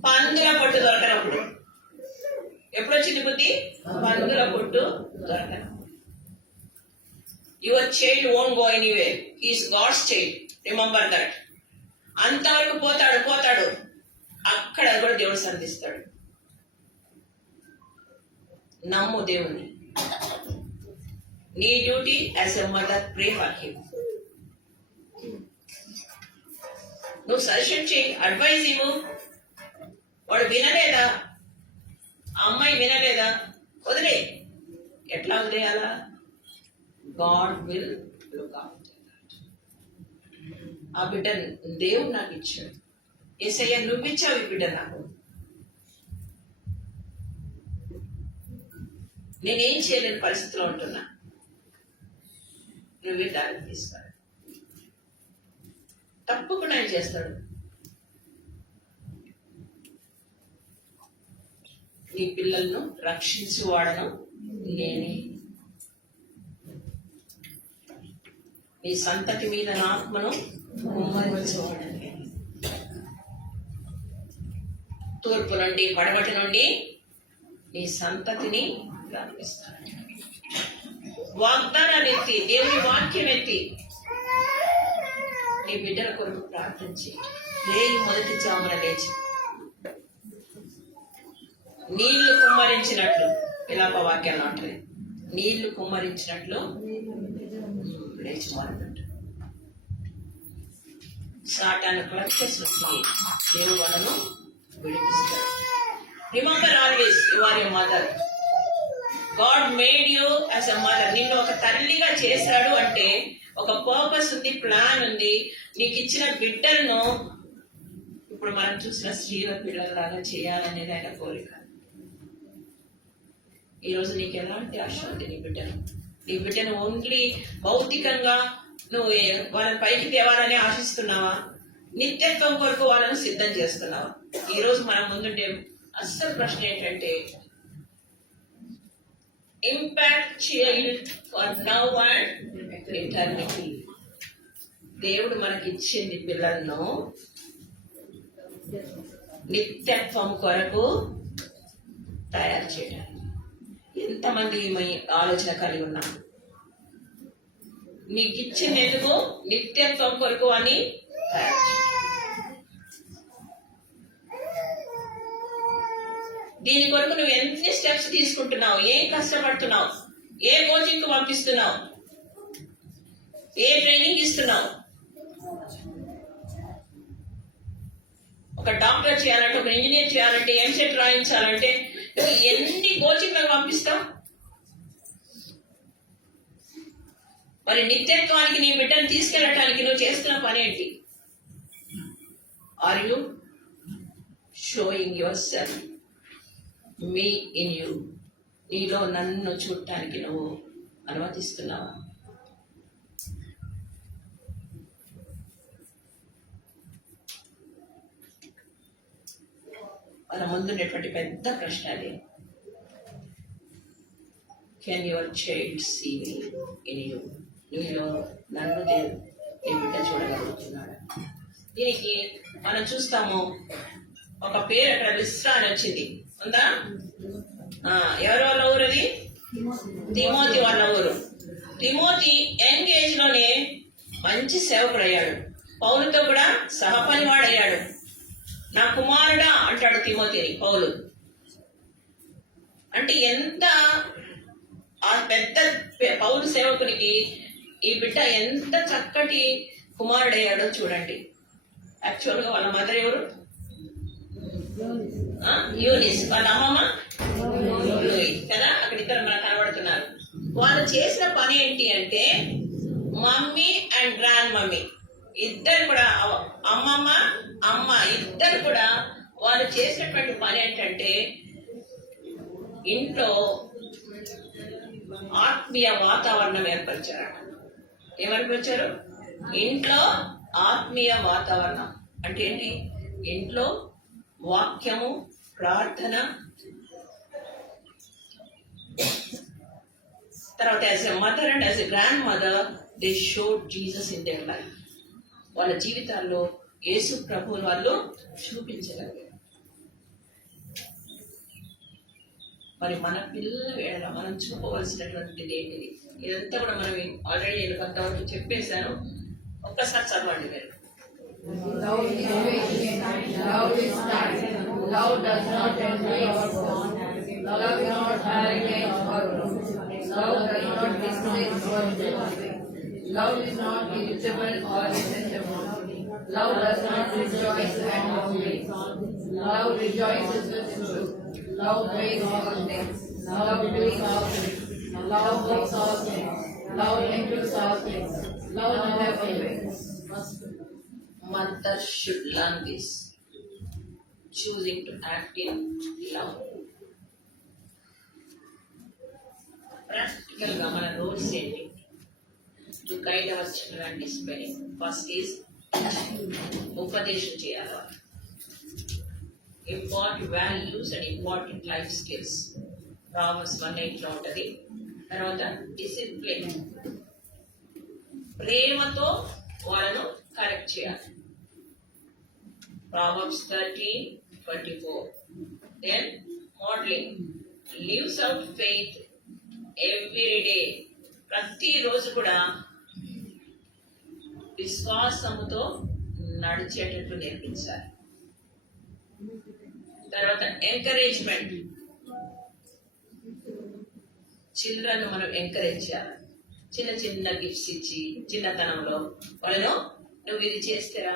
పందుల పొట్టు దొరకనప్పుడు. ఎప్పుడు వచ్చింది బుద్ధి? పందుల పొట్టు దొరకనప్పుడు. Your child won't go anywhere, he is God's child, remember that. అంతవరకు పోతాడు, అక్కడ కూడా దేవుడు సంధిస్తాడు. నమ్ము దేవుణ్ణి. నీ duty as a mother, pray for him. నువ్వు సజెషన్ చేయి, అడ్వైజ్ ఇవ్వు. వాడు వినలేదా, ఆ అమ్మాయి వినలేదా, వదిలే. ఎట్లా వదిలేయాలా? God will look after that. ఆ బిడ్డ దేవుడు నాకు ఇచ్చాడు. యేసయ్య నువ్విచ్చావు ఈ బిడ్డ నాకు. నేనేం చేయలేని పరిస్థితిలో ఉంటున్నా, నువ్వే దాన్ని తీస్తాడు. తప్పకుండా ఆయన చేస్తాడు. నీ పిల్లలను రక్షించి వాడను నేనే. నీ సంతతి మీద నా ఆత్మను కుమ్మరించువాడను. తూర్పు నుండి పడమటి నుండి నీ సంతతిని ప్రారంభిస్తాను. వాగ్దానాన్ని ఎత్తి, దేవుని వాక్యం ఎత్తి నీ బిడ్డల కొరకు ప్రార్థించి, రేయి మొదటి జామున లేచి నీళ్లు కుమ్మరించినట్లు, విలాప వాక్యాలు అంటారు, నీళ్లు కుమ్మరించినట్లు లేచి మొదలుపెట్టు. సాటాను క్లచెస్ నుంచి దేవుడు వాళ్ళను విడిపిస్తాడు. Remember always you are a mother. God made you as a mother. నిన్ను ఒక తల్లిగా చేశాడు అంటే ఒక పర్పస్ ఉంది, ప్లాన్ ఉంది. నీకు ఇచ్చిన బిడ్డలను ఇప్పుడు మనం చూసిన స్త్రీల పిల్లలాగా చేయాలనేది ఆయన కోరిక. ఈరోజు నీకు ఎలాంటి ఆశ ఉంది? నీ బిడ్డను ఓన్లీ భౌతికంగా నువ్వు వాళ్ళని పైకి తేవాలని ఆశిస్తున్నావా? నిత్యత్వం కొరకు వాళ్ళను సిద్ధం చేస్తున్నావా? ఈరోజు మన ముందుండే అస్సలు ప్రశ్న ఏంటంటే, impact child for now and eternity. దేవుడు మనకిచ్చింది పిల్లలను నిత్యత్వం కొరకు తయారు చేయడానికి. ఎంతమంది ఆలోచన కలిగి ఉన్నాం? నీకు ఇచ్చింది ఎందుకు? నిత్యత్వం కొరకు అని తయారు చేయాలి. దీని కొరకు నువ్వు ఎన్ని స్టెప్స్ తీసుకుంటున్నావు, ఏం కష్టపడుతున్నావు, ఏ కోచింగ్ పంపిస్తున్నావు, ఏ ట్రైనింగ్ ఇస్తున్నావు? ఒక డాక్టర్ చేయాలంటే, ఒక ఇంజనీర్ చేయాలంటే, ఎంసెట్ రాయించాలంటే నువ్వు ఎన్ని కోచింగ్లకు పంపిస్తావు? మరి నిత్యత్వానికి నీ బిడ్డను తీసుకెళ్ళటానికి నువ్వు చేస్తున్న పని ఏంటి? Are you showing yourself me in you? నీలో నన్ను చూడటానికి నువ్వు అనుమతిస్తున్నావా? మన ముందున్నటువంటి పెద్ద ప్రశ్న అది. Can your child see me in you? నీలో నన్ను దేవుడు నీ బిడ్డ చూడగలుగుతున్నాడు. దీనికి మనం చూస్తాము, ఒక పేరు అక్కడ లిస్ట్రా అని వచ్చింది, ఉందా? ఎవరి వాళ్ళ ఊరు అది? తిమోతి వాళ్ళ ఊరు. తిమోతి యంగ్ ఏజ్ లోనే మంచి సేవకుడు అయ్యాడు, పౌలుతో కూడా సహపనివాడయ్యాడు. నా కుమారుడా అంటాడు తిమోతిని పౌలు. అంటే ఎంత ఆ పెద్ద పౌలు సేవకునికి ఈ బిడ్డ ఎంత చక్కటి కుమారుడయ్యాడో చూడండి. యాక్చువల్ గా వాళ్ళ మదర్ ఎవరు? యూనిస్. వాళ్ళ అమ్మమ్మ లూయి కదా. అక్కడ ఇద్దరు మనకు కనబడుతున్నారు. వాళ్ళు చేసిన పని ఏంటి అంటే, మమ్మీ అండ్ గ్రాండ్ మమ్మీ ఇద్దరు కూడా, అమ్మమ్మ అమ్మ ఇద్దరు కూడా వాళ్ళు చేసినటువంటి పని ఏంటంటే, ఇంట్లో ఆత్మీయ వాతావరణం ఏర్పరిచారు. ఏమనిపించారు? ఇంట్లో ఆత్మీయ వాతావరణం అంటే ఏంటి? ఇంట్లో వాక్యము, ప్రార్థన, తర్వాత as a mother and as a grand mother they showed Jesus in their life. వాళ్ళ జీవితాల్లో యేసు ప్రభువుని వాళ్ళు చూపించగలిగారు. మరి మన పిల్లల వేళ మనం చూపవలసినటువంటిది ఏంటిది? ఇదంతా కూడా మనం ఆల్రెడీ నేను కొంతవరకు చెప్పేశాను. ఒక్కసారి చదవండి మీరు. Love is patient. Love is kind. Love does not envy or boast. Love is not arrogant or rude. Love does not despise or jealousy. Love is not irritable or resentful. Love does not rejoice at wrongdoing. Love rejoices with truth. Love prays all things. Love doing all things. Love hopes all things. Love endures all things. Love never fails. Mothers should learn this, choosing to act in love. Practical గా మన roles ఏంటి to guide our children discipline? First is ఉపదేశం చేయాలి. Important values and important life skills problems 1:8 లో ఉంటుంది. తర్వాత discipline, ప్రేమతో వాళ్ళను కరెక్ట్ చేయాలి. Proverbs 13:24. Then modeling, lives out faith every day. ప్రతిరోజు కూడా విశ్వాసముతో నడిచేటట్టు నేర్పించాలి. తర్వాత ఎంకరేజ్మెంట్, చిల్డ్రన్ మనం ఎంకరేజ్ చేయాలి. చిన్న చిన్న గిఫ్ట్స్ ఇచ్చి చిన్నతనంలో వాళ్ళను, నువ్వు ఇది చేస్తేరా,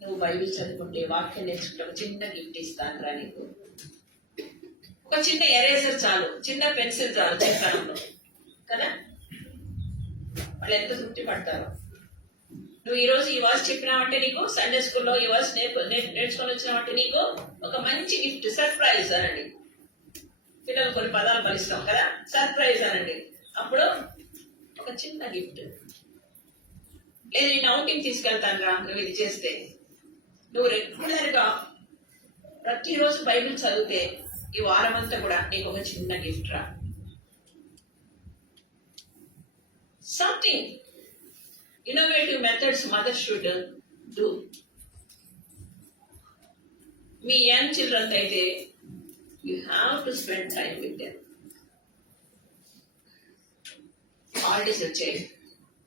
నువ్వు బైబిల్ చదువుకుంటే, వాక్యం నేర్చుకుంటే ఒక చిన్న గిఫ్ట్ ఇస్తాను రా నీకు. ఒక చిన్న ఎరేజర్ చాలు, చిన్న పెన్సిల్ చాలు చిన్నతనంలో కదా. వాళ్ళు ఎంత తృప్తి పడతారు. నువ్వు ఈ రోజు ఈ వర్స్ చెప్పినావంటే నీకు, సండే స్కూల్లో ఈ వర్స్ నేర్చుకొని వచ్చినావంటే నీకు ఒక మంచి గిఫ్ట్, సర్ప్రైజ్ అనండి. పిల్లలు కొన్ని పదాలు పలిస్తాం కదా, సర్ప్రైజ్ అనండి. అప్పుడు ఒక చిన్న గిఫ్ట్. లేదు నేను అవుటింగ్ తీసుకెళ్తాను రా నువ్వు ఇది చేస్తే. నువ్వు రెగ్యులర్ గా ప్రతిరోజు బైబిల్ చదివితే ఈ వారం అంతా కూడా నీకు ఒక చిన్న గిఫ్ట్ రా. Something innovative methods mother should do. మీ యంగ్ చిల్డ్రన్ అయితే you have to spend time with them. Holidays వచ్చాయి,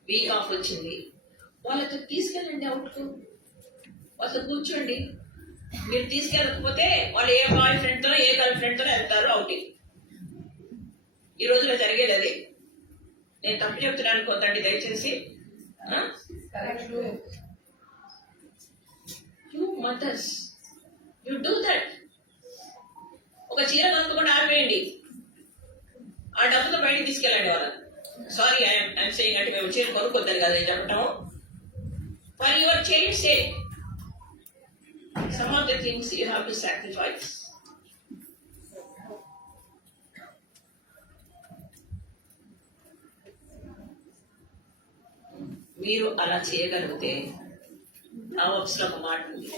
వీక్ ఆఫ్ వచ్చింది, వాళ్ళతో తీసుకెళ్ళండి అవుట్కు. వాళ్ళతో కూర్చోండి. మీరు తీసుకెళ్ళకపోతే వాళ్ళు ఏ బాయ్ ఫ్రెండ్తో ఏ గర్ల్ ఫ్రెండ్తో వెళ్తారు అవుటింగ్. ఈ రోజులో జరిగేది అదే. నేను తప్పు చెప్తున్నాను అనుకోద్దండి దయచేసి. You mothers, you do that. ఒక చీర కొనుక్కోకుండా ఆపేయండి, ఆ డబ్బుతో బయటికి తీసుకెళ్ళండి వాళ్ళని. సారీ ఐఎమ్ సేయింగ్ అంటే మేము చీర కొనుక్కోద్దని కదా నేను చెప్పటం. For your child's sake, some of the things you have to sacrifice. మీరు అలా చేయగలిగితే, Proverbs లో ఒక మాట ఉంది,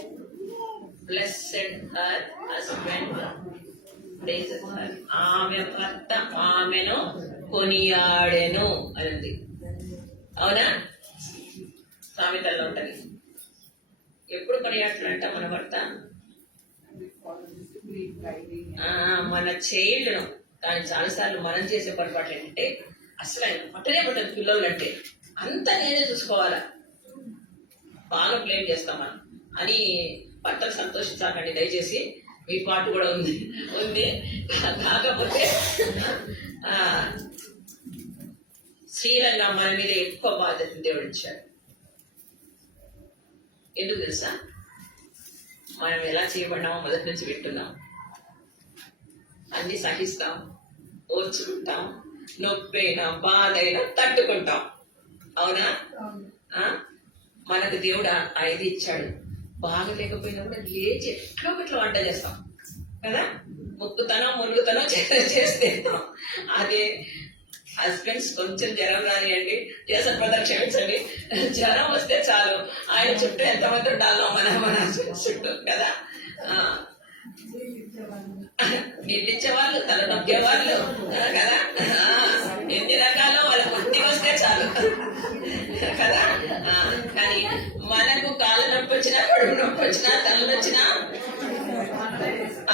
blessed her husband praises her. ఆమె భర్త ఆమెను కొనియాడెను అని ఉంది. అవునా? సామెతల్లో ఉంటది. ఎప్పుడు కొనియాడుతాడంట మన భర్త? మన చైల్డ్ను. కానీ చాలాసార్లు మనం చేసే పొరపాటు ఏంటంటే అసలు ఆయన పట్టనే పట్టదు పిల్లలు అంటే, అంతా నేనే చూసుకోవాలా, బాగా బ్లేమ్ చేస్తాం మనం అని. భర్తలు సంతోషించాలండి దయచేసి, మీ పాటు కూడా ఉంది. కాకపోతే స్త్రీలంగా మన మీద ఎక్కువ బాధ్యత దేవుడు ఇచ్చాడు. ఎందుకు తెలుసా? మనం ఎలా చేయబడ్డామో మొదటి నుంచి వింటున్నాం. అన్ని సహిస్తాం, ఓర్చుకుంటాం, నొప్పైనా బాధ అయినా తట్టుకుంటాం. అవునా? మనకు దేవుడు ఇది ఇచ్చాడు. బాగా లేకపోయినా కూడా లేచి ఎట్లా ఒకట్లా వంట చేస్తాం కదా. మురుగుతనం చేస్తే అదే హస్బెండ్స్ కొంచెం జ్వరం రానియండి, చేసిన పదాలు క్షమించండి, జ్వరం వస్తే చాలు ఆయన చుట్టూ ఎంతమంది ఉండాలో మన చుట్టూ కదా. నిండించే వాళ్ళు, తల నొక్కే వాళ్ళు కదా, ఎన్ని రకాలు వాళ్ళ కొద్ది వస్తే చాలు కదా. కానీ మనకు కాళ్ళ నొప్పి వచ్చినా, కడుపు నొప్పి వచ్చినా, తల వచ్చినా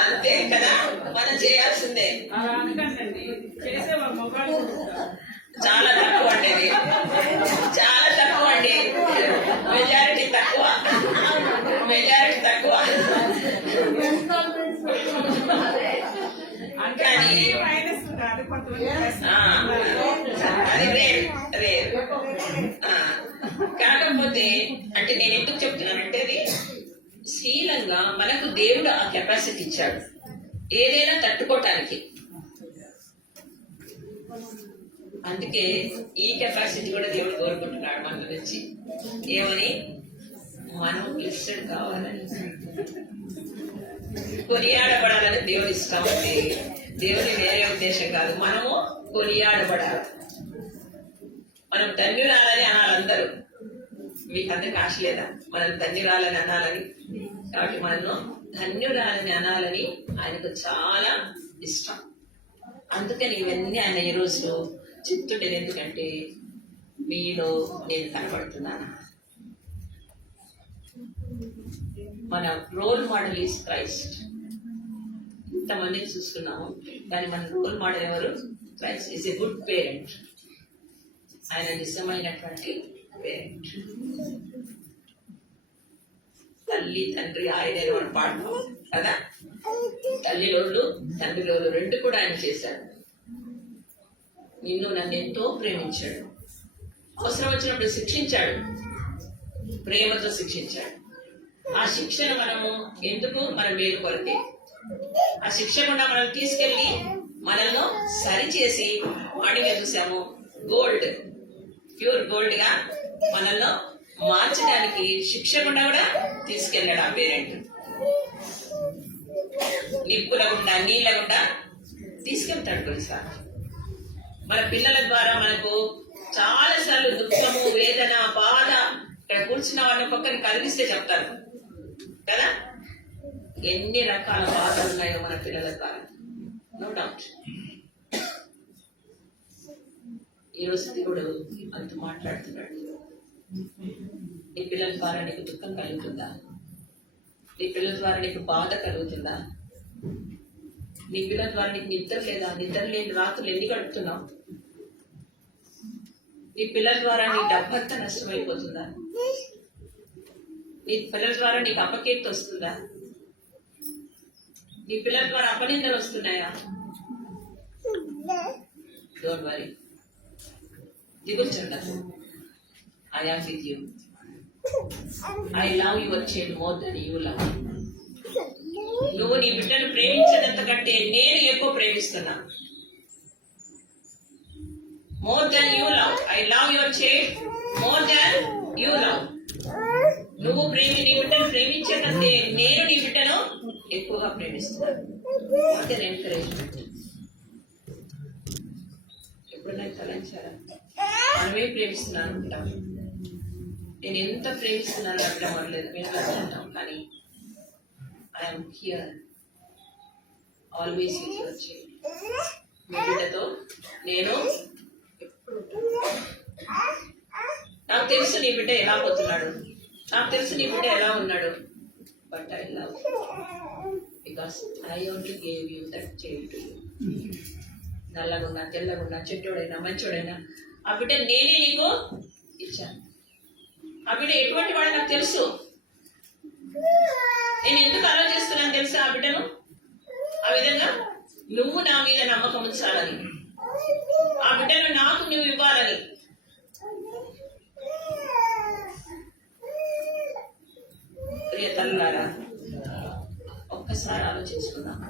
అంతే కదా, మనం చేయాల్సిందే. చాలా తక్కువ అండి, ఇది చాలా తక్కువ అండి. మెజారిటీ తక్కువ. కానీ అది రేర్. కాకపోతే అంటే నేను ఎందుకు చెప్తున్నానంటే, అది శీలంగా మనకు దేవుడు ఆ కెపాసిటీ ఇచ్చాడు ఏదైనా తట్టుకోవటానికి. అందుకే ఈ కెపాసిటీ కూడా దేవుడు కోరుకుంటున్నాడు మన నుంచి. ఏమని? మనం బ్లెస్డ్ కావాలని, కొనియాడబడాలని దేవుడి ఇష్టం ఉంది. దేవుని వేరే ఉద్దేశం కాదు, మనము కొనియాడబడాలి. మనం ధన్యురాలని అనాలి అందరూ. మీకు అందరికి ఆశ లేదా మనం ధన్యురాలని అనాలని? కాబట్టి మనను ధన్యురాలని అనాలని ఆయనకు చాలా ఇష్టం. అందుకని ఇవన్నీ ఆయన ఈరోజు చెప్తుండేది. ఎందుకంటే మీలో నేను కనబడుతున్నాను. మన రోల్ మోడల్ ఈజ్ క్రైస్ట్. ఇంతమందిని చూసుకున్నాము, కానీ మన రోల్ మోడల్ ఎవరు? Christ is a good parent. ఆయన నిజమైనటువంటి పేరెంట్. తల్లి తండ్రి ఆయనే మనం పాడతాం కదా. తల్లిలోళ్ళు తండ్రిలోళ్ళు రెండు కూడా ఆయన చేశాడు. నిన్ను నన్ను ఎంతో ప్రేమించాడు. అవసరం వచ్చినప్పుడు శిక్షించాడు, ప్రేమతో శిక్షించాడు. ఆ శిక్షను మనము ఎందుకు? మన మేలు కొరకే. ఆ శిక్ష గుండా మనం తీసుకెళ్లి మనల్ని సరిచేసి వాడిగా చూసాము, గోల్డ్, ప్యూర్ గోల్డ్ గా మనల్ని మార్చడానికి శిక్ష గుండా కూడా తీసుకెళ్ళాడు ఆ పేరెంట్. నిప్పుల గుండా, నీళ్ళ గుండా తీసుకెళ్తాడు కొన్నిసార్లు. మన పిల్లల ద్వారా మనకు చాలా సార్లు దుఃఖము, వేదన, బాధ, ఇక్కడ కూర్చున్న వాళ్ళని పక్కన కలిగిస్తే చెప్తారు కదా ఎన్ని రకాల బాధలు ఉన్నాయో మన పిల్లల ద్వారా. No doubt. ఈరోజు దేవుడు అంత మాట్లాడుతున్నాడు. నీ పిల్లల ద్వారా నీకు దుఃఖం కలుగుతుందా? నీ పిల్లల ద్వారా నీకు బాధ కలుగుతుందా? నీ పిల్లల ద్వారా నీకు నిద్ర లేదా? నిద్ర లేని రాత్రులు ఎన్ని గడుపుతున్నావు? నీ పిల్లల ద్వారా నీ డబ్బంతా నష్టమైపోతుందా? నీ పిల్లల ద్వారా నీకు అపకీర్తి వస్తుందా? నీ పిల్లల ద్వారా అపనిందలు వస్తున్నాయా? డోంట్ వరీ, దిగులు చెందకు. I am with you. I love your child more than you love me. నువ్వు నీ బిడ్డను ప్రేమించడంత కంటే నేను ఎక్కువ ప్రేమిస్తున్నా. More than you love. I love your child more than you love. నువ్వు నీ బిడ్డను ప్రేమించే కంటే నేను నీ బిడ్డను ఎక్కువగా ప్రేమిస్తున్నాను. అదే ఎంకరేజ్మెంట్. ఎప్పుడైనా తలంచారా? మనమే ప్రేమిస్తున్నాను అంటాం. నేను ఎంత ప్రేమిస్తున్నాను అంటే అనలేదు, మేము అంటాం. కానీ I'm here always with your child. మీ బిడ్డతో నేను నాకు తెలుసు నీ బిడ్డ ఎలా పోతున్నాడు, నాకు తెలుసు నీ బిడ్డ ఎలా ఉన్నాడు. But I love because I only gave you that child to you. నల్లగున్నా తెల్లగున్నా చెట్టోడైనా మంచోడైనా ఆ బిడ్డ నేనే నీకు ఇచ్చాను. ఆ బిడ్డ ఎటువంటి వాడు నాకు తెలుసు. నేను ఎందుకు ఆలోచిస్తున్నాను తెలుసా ఆ బిడ్డను ఆ విధంగా? నువ్వు నా మీద నమ్మకం ఉంచాలని, ఆ బిడ్డను నాకు నువ్వు ఇవ్వాలని. ప్రియ తల్లులారా, ఒక్కసారి ఆలోచించుకుందాం.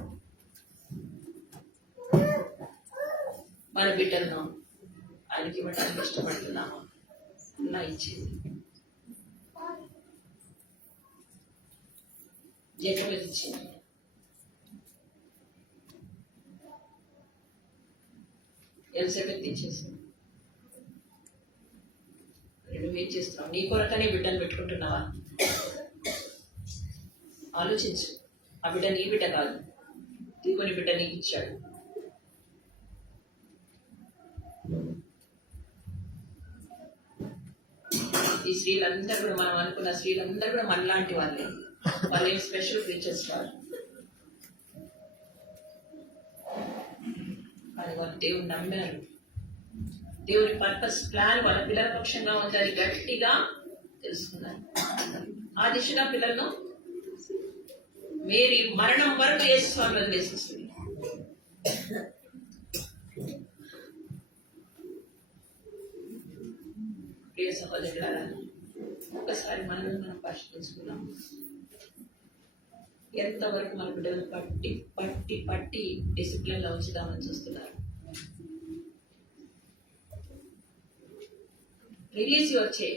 మన బిడ్డలను ఆయనకి ఇవ్వడానికి ఇష్టపడుతున్నామా? నా ఇచ్చింది జగన్ ఇచ్చింది. ఎలిజబెత్ ఇచ్చేసింది. నువ్వేం చేస్తున్నావు? నీ కొరకనే బిడ్డను పెట్టుకుంటున్నావా? ఆలోచించు. ఆ బిడ్డ నీ బిడ్డ కాదు, దేవుని బిడ్డ నీకు ఇచ్చాడు. ఈ స్త్రీలందరూ కూడా, మనం అనుకున్న స్త్రీలందరూ కూడా మనలాంటి వాళ్ళే. వాళ్ళు ఏం స్పెషల్ ఫీచర్స్ కాదు. కానీ వాళ్ళు దేవుని నమ్మారు. దేవుని పర్పస్ ప్లాన్ వాళ్ళ పిల్లల పక్షంగా ఉందని గట్టిగా తెలుసుకున్నారు. ఆ దిశగా పిల్లలను మేరీ మరణం వరకు యేసు స్వామిని వేసేస్తుంది. ప్రియ సహోదరులారా, ఒకసారి మనం పరిశీలించుకున్నాం. ఎంతవరకు మన బిడ్డలు పట్టి పట్టి పట్టి డిసిప్లిన్ లో ఉంచుదామని చూస్తున్నారు. రిలీజ్ వచ్చే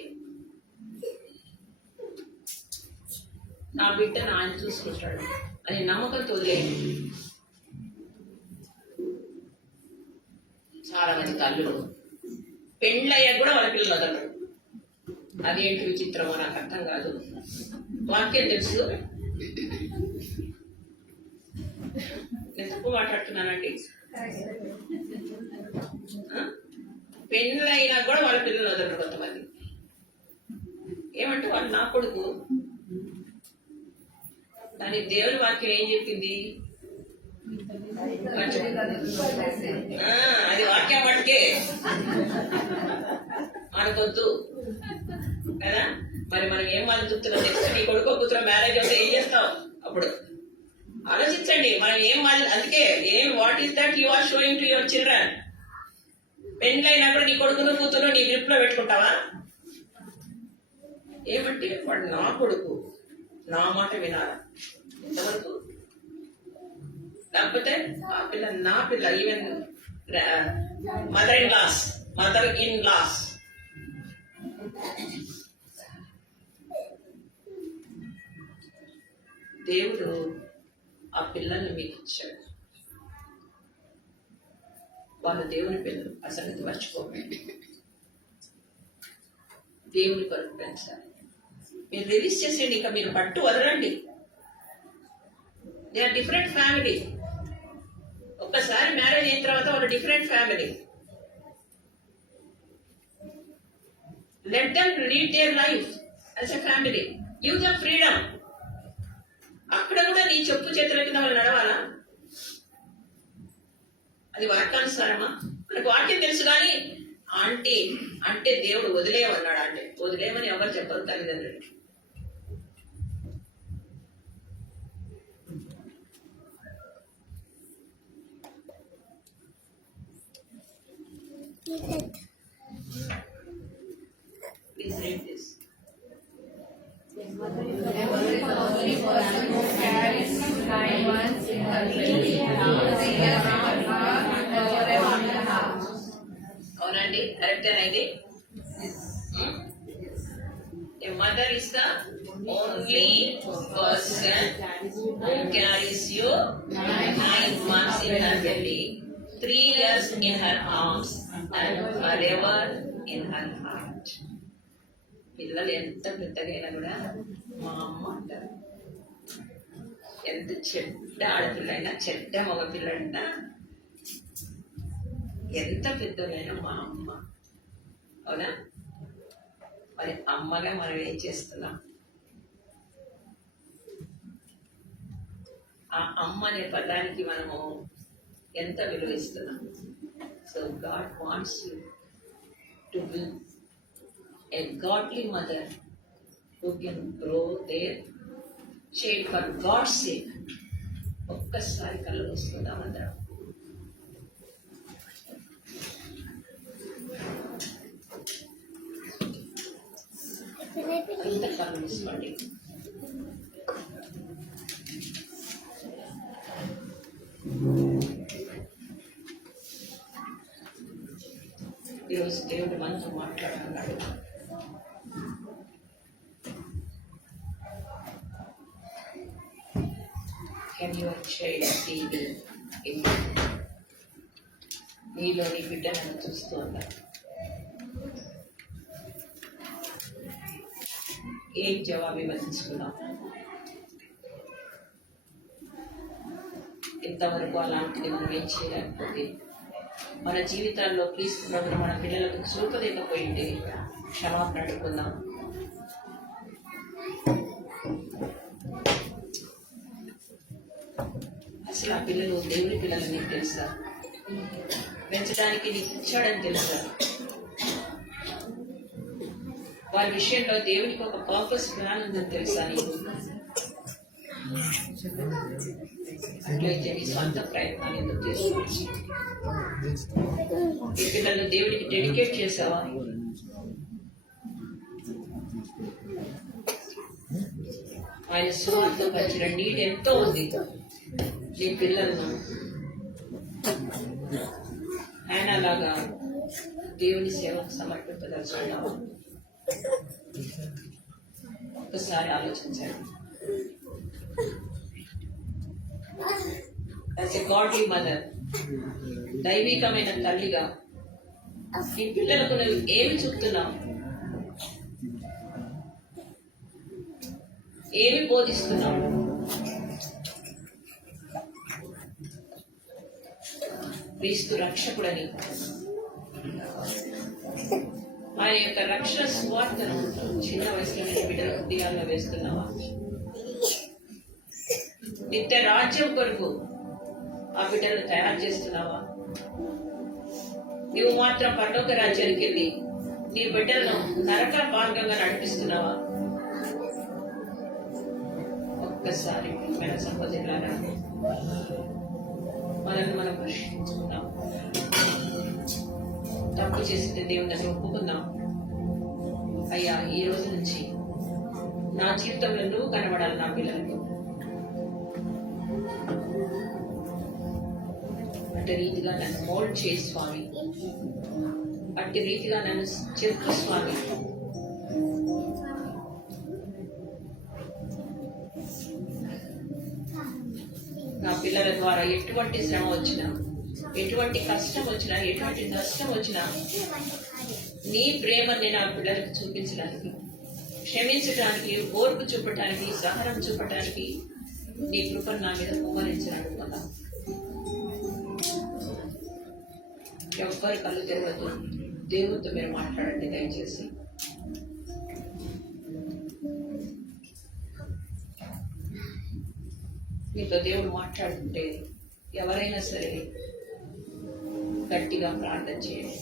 నా బిడ్డను ఆయన చూసుకుంటాడు అని నమ్మకంతో లేదు. చాలా మంది తల్లులు పెండ్లయ్యా కూడా వాళ్ళ పిల్లలు వదలరు. అదేంటి విచిత్రమో నాకు అర్థం కాదు. వాక్యం తెలుసు, నేను తప్పు మాట్లాడుతున్నానండి. పెళ్ళైనా కూడా వాళ్ళ పిల్లలు వదలరు కొంతమంది. ఏమంటే వాళ్ళు నా కొడుకు. దానికి దేవుని వాక్యం ఏం చెప్పింది? అది వాక్యం పట్టుకే మనకొద్దు కదా. మరి మనం ఏం మాట్లాడుతున్నాం నెక్స్ట్ నీ కొడుకో కూతురు మ్యారేజ్ అవుతే ఏం చేస్తావు? అప్పుడు ఆలోచించండి. మనం ఏం అందుకే what is that you are showing to your children? పెళ్ళైనా కూడా నీ కొడుకును కూతురు నీ గ్రిప్ లో పెట్టుకుంటావా? ఏమంటే వాడు నా కొడుకు, నా మాట వినాలా ఎంతవరకు? లేకపోతే ఆ పిల్ల నా పిల్ల. ఈవెన్ మదర్ ఇన్ లాస్ దేవుడు ఆ పిల్లల్ని మీకు ఇచ్చాడు. వాళ్ళు దేవుని పిల్లలు. అసలు మర్చిపోకండి. దేవుని కొరకు పెంచాలి. మీరు రిలీజ్ చేసేయండి. ఇంకా మీరు పట్టు వదలండి. They are different family. ఒక్కసారి మ్యారేజ్ అయిన తర్వాత వాళ్ళు different family. Let them lead their life as a family. Give them freedom. అక్కడ కూడా నీ చెప్పు చేతుల కింద వాళ్ళు నడవాలా? అది వాక్యానుసారమా? మనకు వాక్యం తెలుసు కానీ ఆంటీ అంటే దేవుడు వదిలేయమన్నాడు. అంటే వదిలేయమని ఎవరు చెప్పరు తల్లిదండ్రులు. Please read this. అవునండి, కరెక్టేనా ఇది? A mother is the only person who carries you 9 months in her belly, 3 years in her arms, and forever in her heart. పిల్లలు ఎంత పెద్దగైనా కూడా మా అమ్మ అంటారు. ఎంత చెడ్డ ఆడపిల్లైనా చెడ్డ మగ పిల్లైనా ఎంత పెద్దోళ్ళైనా మా అమ్మ, అవునా? మరి అమ్మగా మనం ఏం చేస్తున్నాం? ఆ అమ్మ అనే పదానికి మనము ఎంత విలువ ఇస్తున్నాం? So God wants you to be a godly mother who can grow their child for God's sake. ఒక్కసారి కళ్ళు మూసుకుందాం అందరం. అంత కళ్ళు మూసుకోండి. ఈరోజు దేవుడు మనతో మాట్లాడుతున్నాడు. Can your child see me in you? నీలోని బిడ్డలను చూస్తూ ఉన్నారు. ఏం జవాబు ఇవ్వదలుచుకున్నాం? ఇంతవరకు అలాంటిది మనం ఏం చేయలేకపోతే, మన జీవితాల్లో క్రీస్తు ప్రభువును మన పిల్లలకు చూపలేకపోయింటే క్షమాపణ అడుగుకుందాం. అసలు ఆ పిల్లలు దేవుని పిల్లలని నీకు తెలుసా? పెంచడానికి నీకు ఇచ్చాడని తెలుసా? వారి విషయంలో దేవునికి ఒక పర్పస్ ప్లాన్ ఉందని తెలుసా నీకు? అట్లయితే నీ సొంత ప్రయత్నాన్ని ఎందుకు చేసుకోవచ్చు? ఈ పిల్లలు దేవుడికి డెడికేట్ చేసావా? ఆయన సువార్త పరిచిన నీడ్ ఎంతో ఉంది. నీ పిల్లలను ఆయన లాగా దేవుని సేవకు సమర్పించదలుచుకున్నావా? ఒకసారి ఆలోచించండి. యాజ్ ఎ గాడ్లీ మదర్, దైవికమైన తల్లిగా నీ పిల్లలకు నువ్వు ఏమి చూపుతున్నావు? ఏమి బోధిస్తున్నావు? క్రీస్తు రక్షకుడని ఆయన యొక్క రక్షణ సువార్తను చిన్న వయసులో బిడ్డల హృదయాల్లో వేస్తున్నావా? నిత్య రాజ్యం కొరకు ఆ బిడ్డలను తయారు చేస్తున్నావా? నువ్వు మాత్రం పరలోక రాజ్యానికి వెళ్ళి నీ బిడ్డలను నరక మార్గంగా నడిపిస్తున్నావా? ఒక్కసారి మన సహోదరులారా మనల్ని మనం ప్రశ్నించుకుందాం. తప్పు చేసింది దేవుని దగ్గర ఒప్పుకుందాం. అయ్యా, ఈ రోజు నుంచి నా జీవితంలో నువ్వు కనబడాలి నా పిల్లలకు. అట్టి రీతిగా నన్ను మోల్డ్ చేయి స్వామి. అట్టి రీతిగా నన్ను చెక్కు స్వామి. నా పిల్లల ద్వారా ఎటువంటి శ్రమ వచ్చినా, ఎటువంటి కష్టం వచ్చినా, ఎటువంటి నష్టం వచ్చినా నీ ప్రేమని నా పిల్లలకు చూపించడానికి, క్షమించడానికి, ఓర్పు చూపటానికి, సహనం చూపటానికి నీ కృపను నా మీద కుమ్మరించడానికి కదా. ఎవ్వరు కళ్ళు తెరవద్దు. దేవుడితో మీరు మాట్లాడండి దయచేసి. మీతో దేవుడు మాట్లాడుతుంటే ఎవరైనా సరే గట్టిగా ప్రార్థన చేయండి.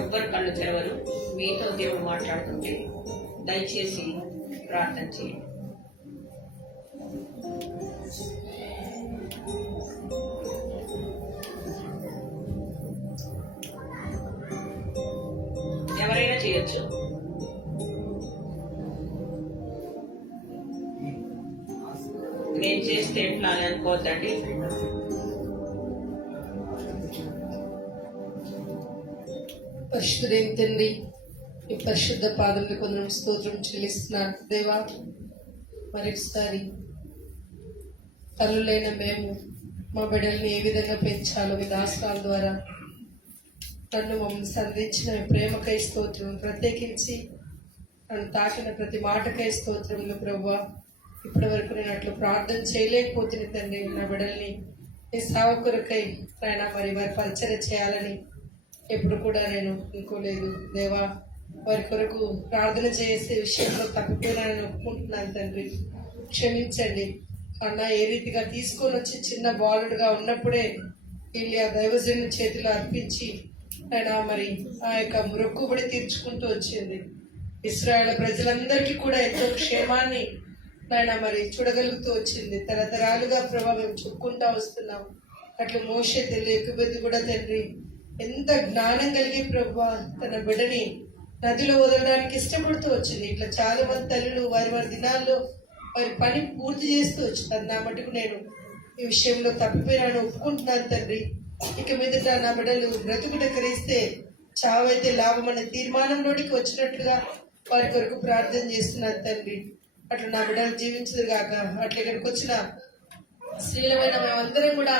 ఎవ్వరు కళ్ళు తెరవరు. మీతో దేవుడు మాట్లాడుతుంటే దయచేసి ప్రార్థన చేయండి. ఎవరైనా చేయొచ్చు. నేను చేస్తే ఎట్లా అని అనుకోవద్దండి. పరిశుద్ధుడైన తండ్రి, ఈ పరిశుద్ధ పాదములు కొందరు స్తోత్రం చెల్లిస్తున్నాను దేవా. మరొకసారి తల్లులైన మేము మా బిడ్డల్ని ఏ విధంగా పెంచాలో మీ దాసరాల ద్వారా నన్ను మమ్మల్ని సంధించిన ప్రేమకై స్తోత్రం, ప్రత్యేకించి నన్ను తాకిన ప్రతి మాటకై స్తోత్రములు ప్రభువా. ఇప్పటి వరకు నేను అట్లా ప్రార్థన చేయలేకపోతుంది తండ్రి. నా బిడ్డల్ని నీ సేవ కొరకై నాయన మరి వారి పరిచర్య చేయాలని ఎప్పుడు కూడా నేను అనుకోలేదు దేవా. వారి కొరకు ప్రార్థన చేసే విషయంలో తప్పిపోయినానని ఒప్పుకుంటున్నాను తండ్రి. క్షమించండి అన్న. ఏ రీతిగా తీసుకొని వచ్చి చిన్న బాలుడుగా ఉన్నప్పుడే వీళ్ళు ఆ దైవజనుని చేతిలో అర్పించి ఆయన మరి ఆ యొక్క మొక్కుబడి తీర్చుకుంటూ వచ్చింది. ఇశ్రాయేల్ ప్రజలందరికీ కూడా ఎంతో క్షేమాన్ని ఆయన మరి చూడగలుగుతూ వచ్చింది. తరతరాలుగా ప్రభావం మేము చెప్పుకుంటా వస్తున్నాం. అట్లా మోషే తెలియకపోతే కూడా తండ్రి ఎంత జ్ఞానం కలిగి ప్రభా తన బిడ్డని నదిలో వదలడానికి ఇష్టపడుతూ వచ్చింది. ఇట్లా చాలా మంది తల్లులు వారి వారి దినాల్లో వారి పని పూర్తి చేస్తూ వచ్చింది. నా మటుకు నేను ఈ విషయంలో తప్పిపోయినాను ఒప్పుకుంటున్నాను తండ్రి. ఇక మీదట నా బిడ్డలు బ్రతుకుట కరిస్తే చావైతే లాభం అనే తీర్మానంలోనికి వచ్చినట్లుగా వారి కొరకు ప్రార్థన చేస్తున్నాను తండ్రి. అట్లా నా బిడ్డలు జీవించదు కాక అట్లా ఇక్కడికి వచ్చిన స్త్రీలమైన మేమందరం కూడా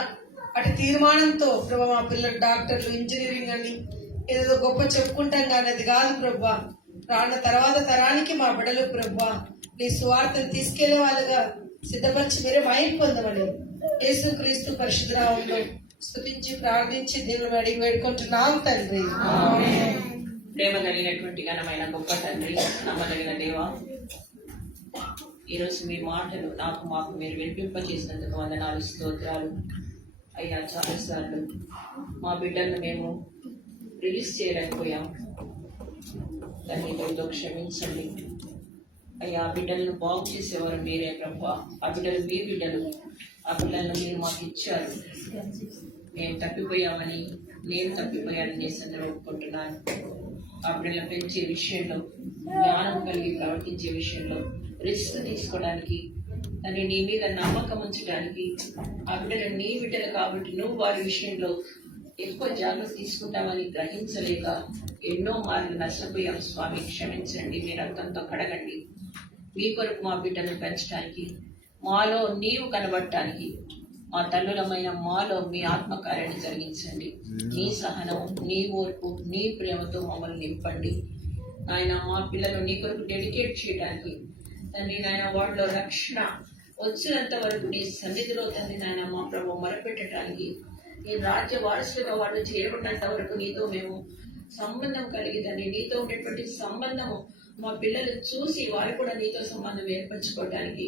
అటు తీర్మానంతో ప్రభా మా పిల్లలు డాక్టర్లు ఇంజనీరింగ్ అని ఏదో గొప్ప చెప్పుకుంటాం కానీ అది కాదు ప్రభా. రాన్న తర్వాత తరానికి మా బిడ్డలు ప్రభా నీ సువార్తను తీసుకెళ్లే వాళ్ళుగా సిద్ధపరిచి మీరే మహిమ పొందమని యేసుక్రీస్తు పరిశుద్ధ నామములో స్తుతించి ప్రార్థించి దేవుని అడిగి వేడుకుంటున్నాం తండ్రి. ప్రేమ కలిగినటువంటి ఘనమైన గొప్ప తండ్రి, నమ్మదగిన దేవా, ఈరోజు మీ మాటలు మాకు మీరు వినిపింపజేసినందుకు వందనాలు, స్తోత్రాలు అయ్యా. చాలాసార్లు మా బిడ్డలను మేము రిలీజ్ చేయలేకపోయాం. దాన్ని మీతో క్షమించండి అయ్యా. ఆ బిడ్డలను బాగు చేసేవారు మీరే ప్రభా. ఆ బిడ్డలు మీ బిడ్డలు. ఆ బిడ్డలను మీరు మాకు ఇచ్చారు. మేము తప్పిపోయామని, నేను తప్పిపోయానని చేసి ఒప్పుకుంటున్నాను. ఆ బిడ్డలను పెంచే విషయంలో, జ్ఞానం కలిగి ప్రవర్తించే విషయంలో రిస్క్ తీసుకోవడానికి, దాన్ని నీ మీద నమ్మకం ఉంచడానికి, ఆ బిడ్డలు నీ బిడ్డలు కాబట్టి నువ్వు వారి విషయంలో ఎక్కువ జాగ్రత్త తీసుకుంటామని గ్రహించలేక ఎన్నో మార్లు నష్టపోయాం. స్వామి క్షమించండి, మీరు అంతంతో కడగండి. మీ కొరకు మా బిడ్డను పెంచడానికి, మాలో నీవు కనబడటానికి, మా తల్లులమైన మాలో మీ ఆత్మకార్యాన్ని జరిగించండి. నీ సహనం, నీ ఓర్పు, నీ ప్రేమతో మమ్మల్ని నింపండి నాయన. మా పిల్లలు నీ కొరకు డెడికేట్ చేయడానికి తండ్రి నాయన, వాటిలో రక్షణ వచ్చినంత వరకు నీ సన్నిధిలో తండ్రి నాయన మా ప్రభు మొరపెట్టడానికి, నీ రాజ్య వారసులుగా వాళ్ళు చేరుకున్నంత వరకు నీతో మేము సంబంధం కలిగి తండ్రి, నీతో ఉండేటువంటి సంబంధము మా పిల్లలు చూసి వారు కూడా నీతో సంబంధం ఏర్పరచుకోవడానికి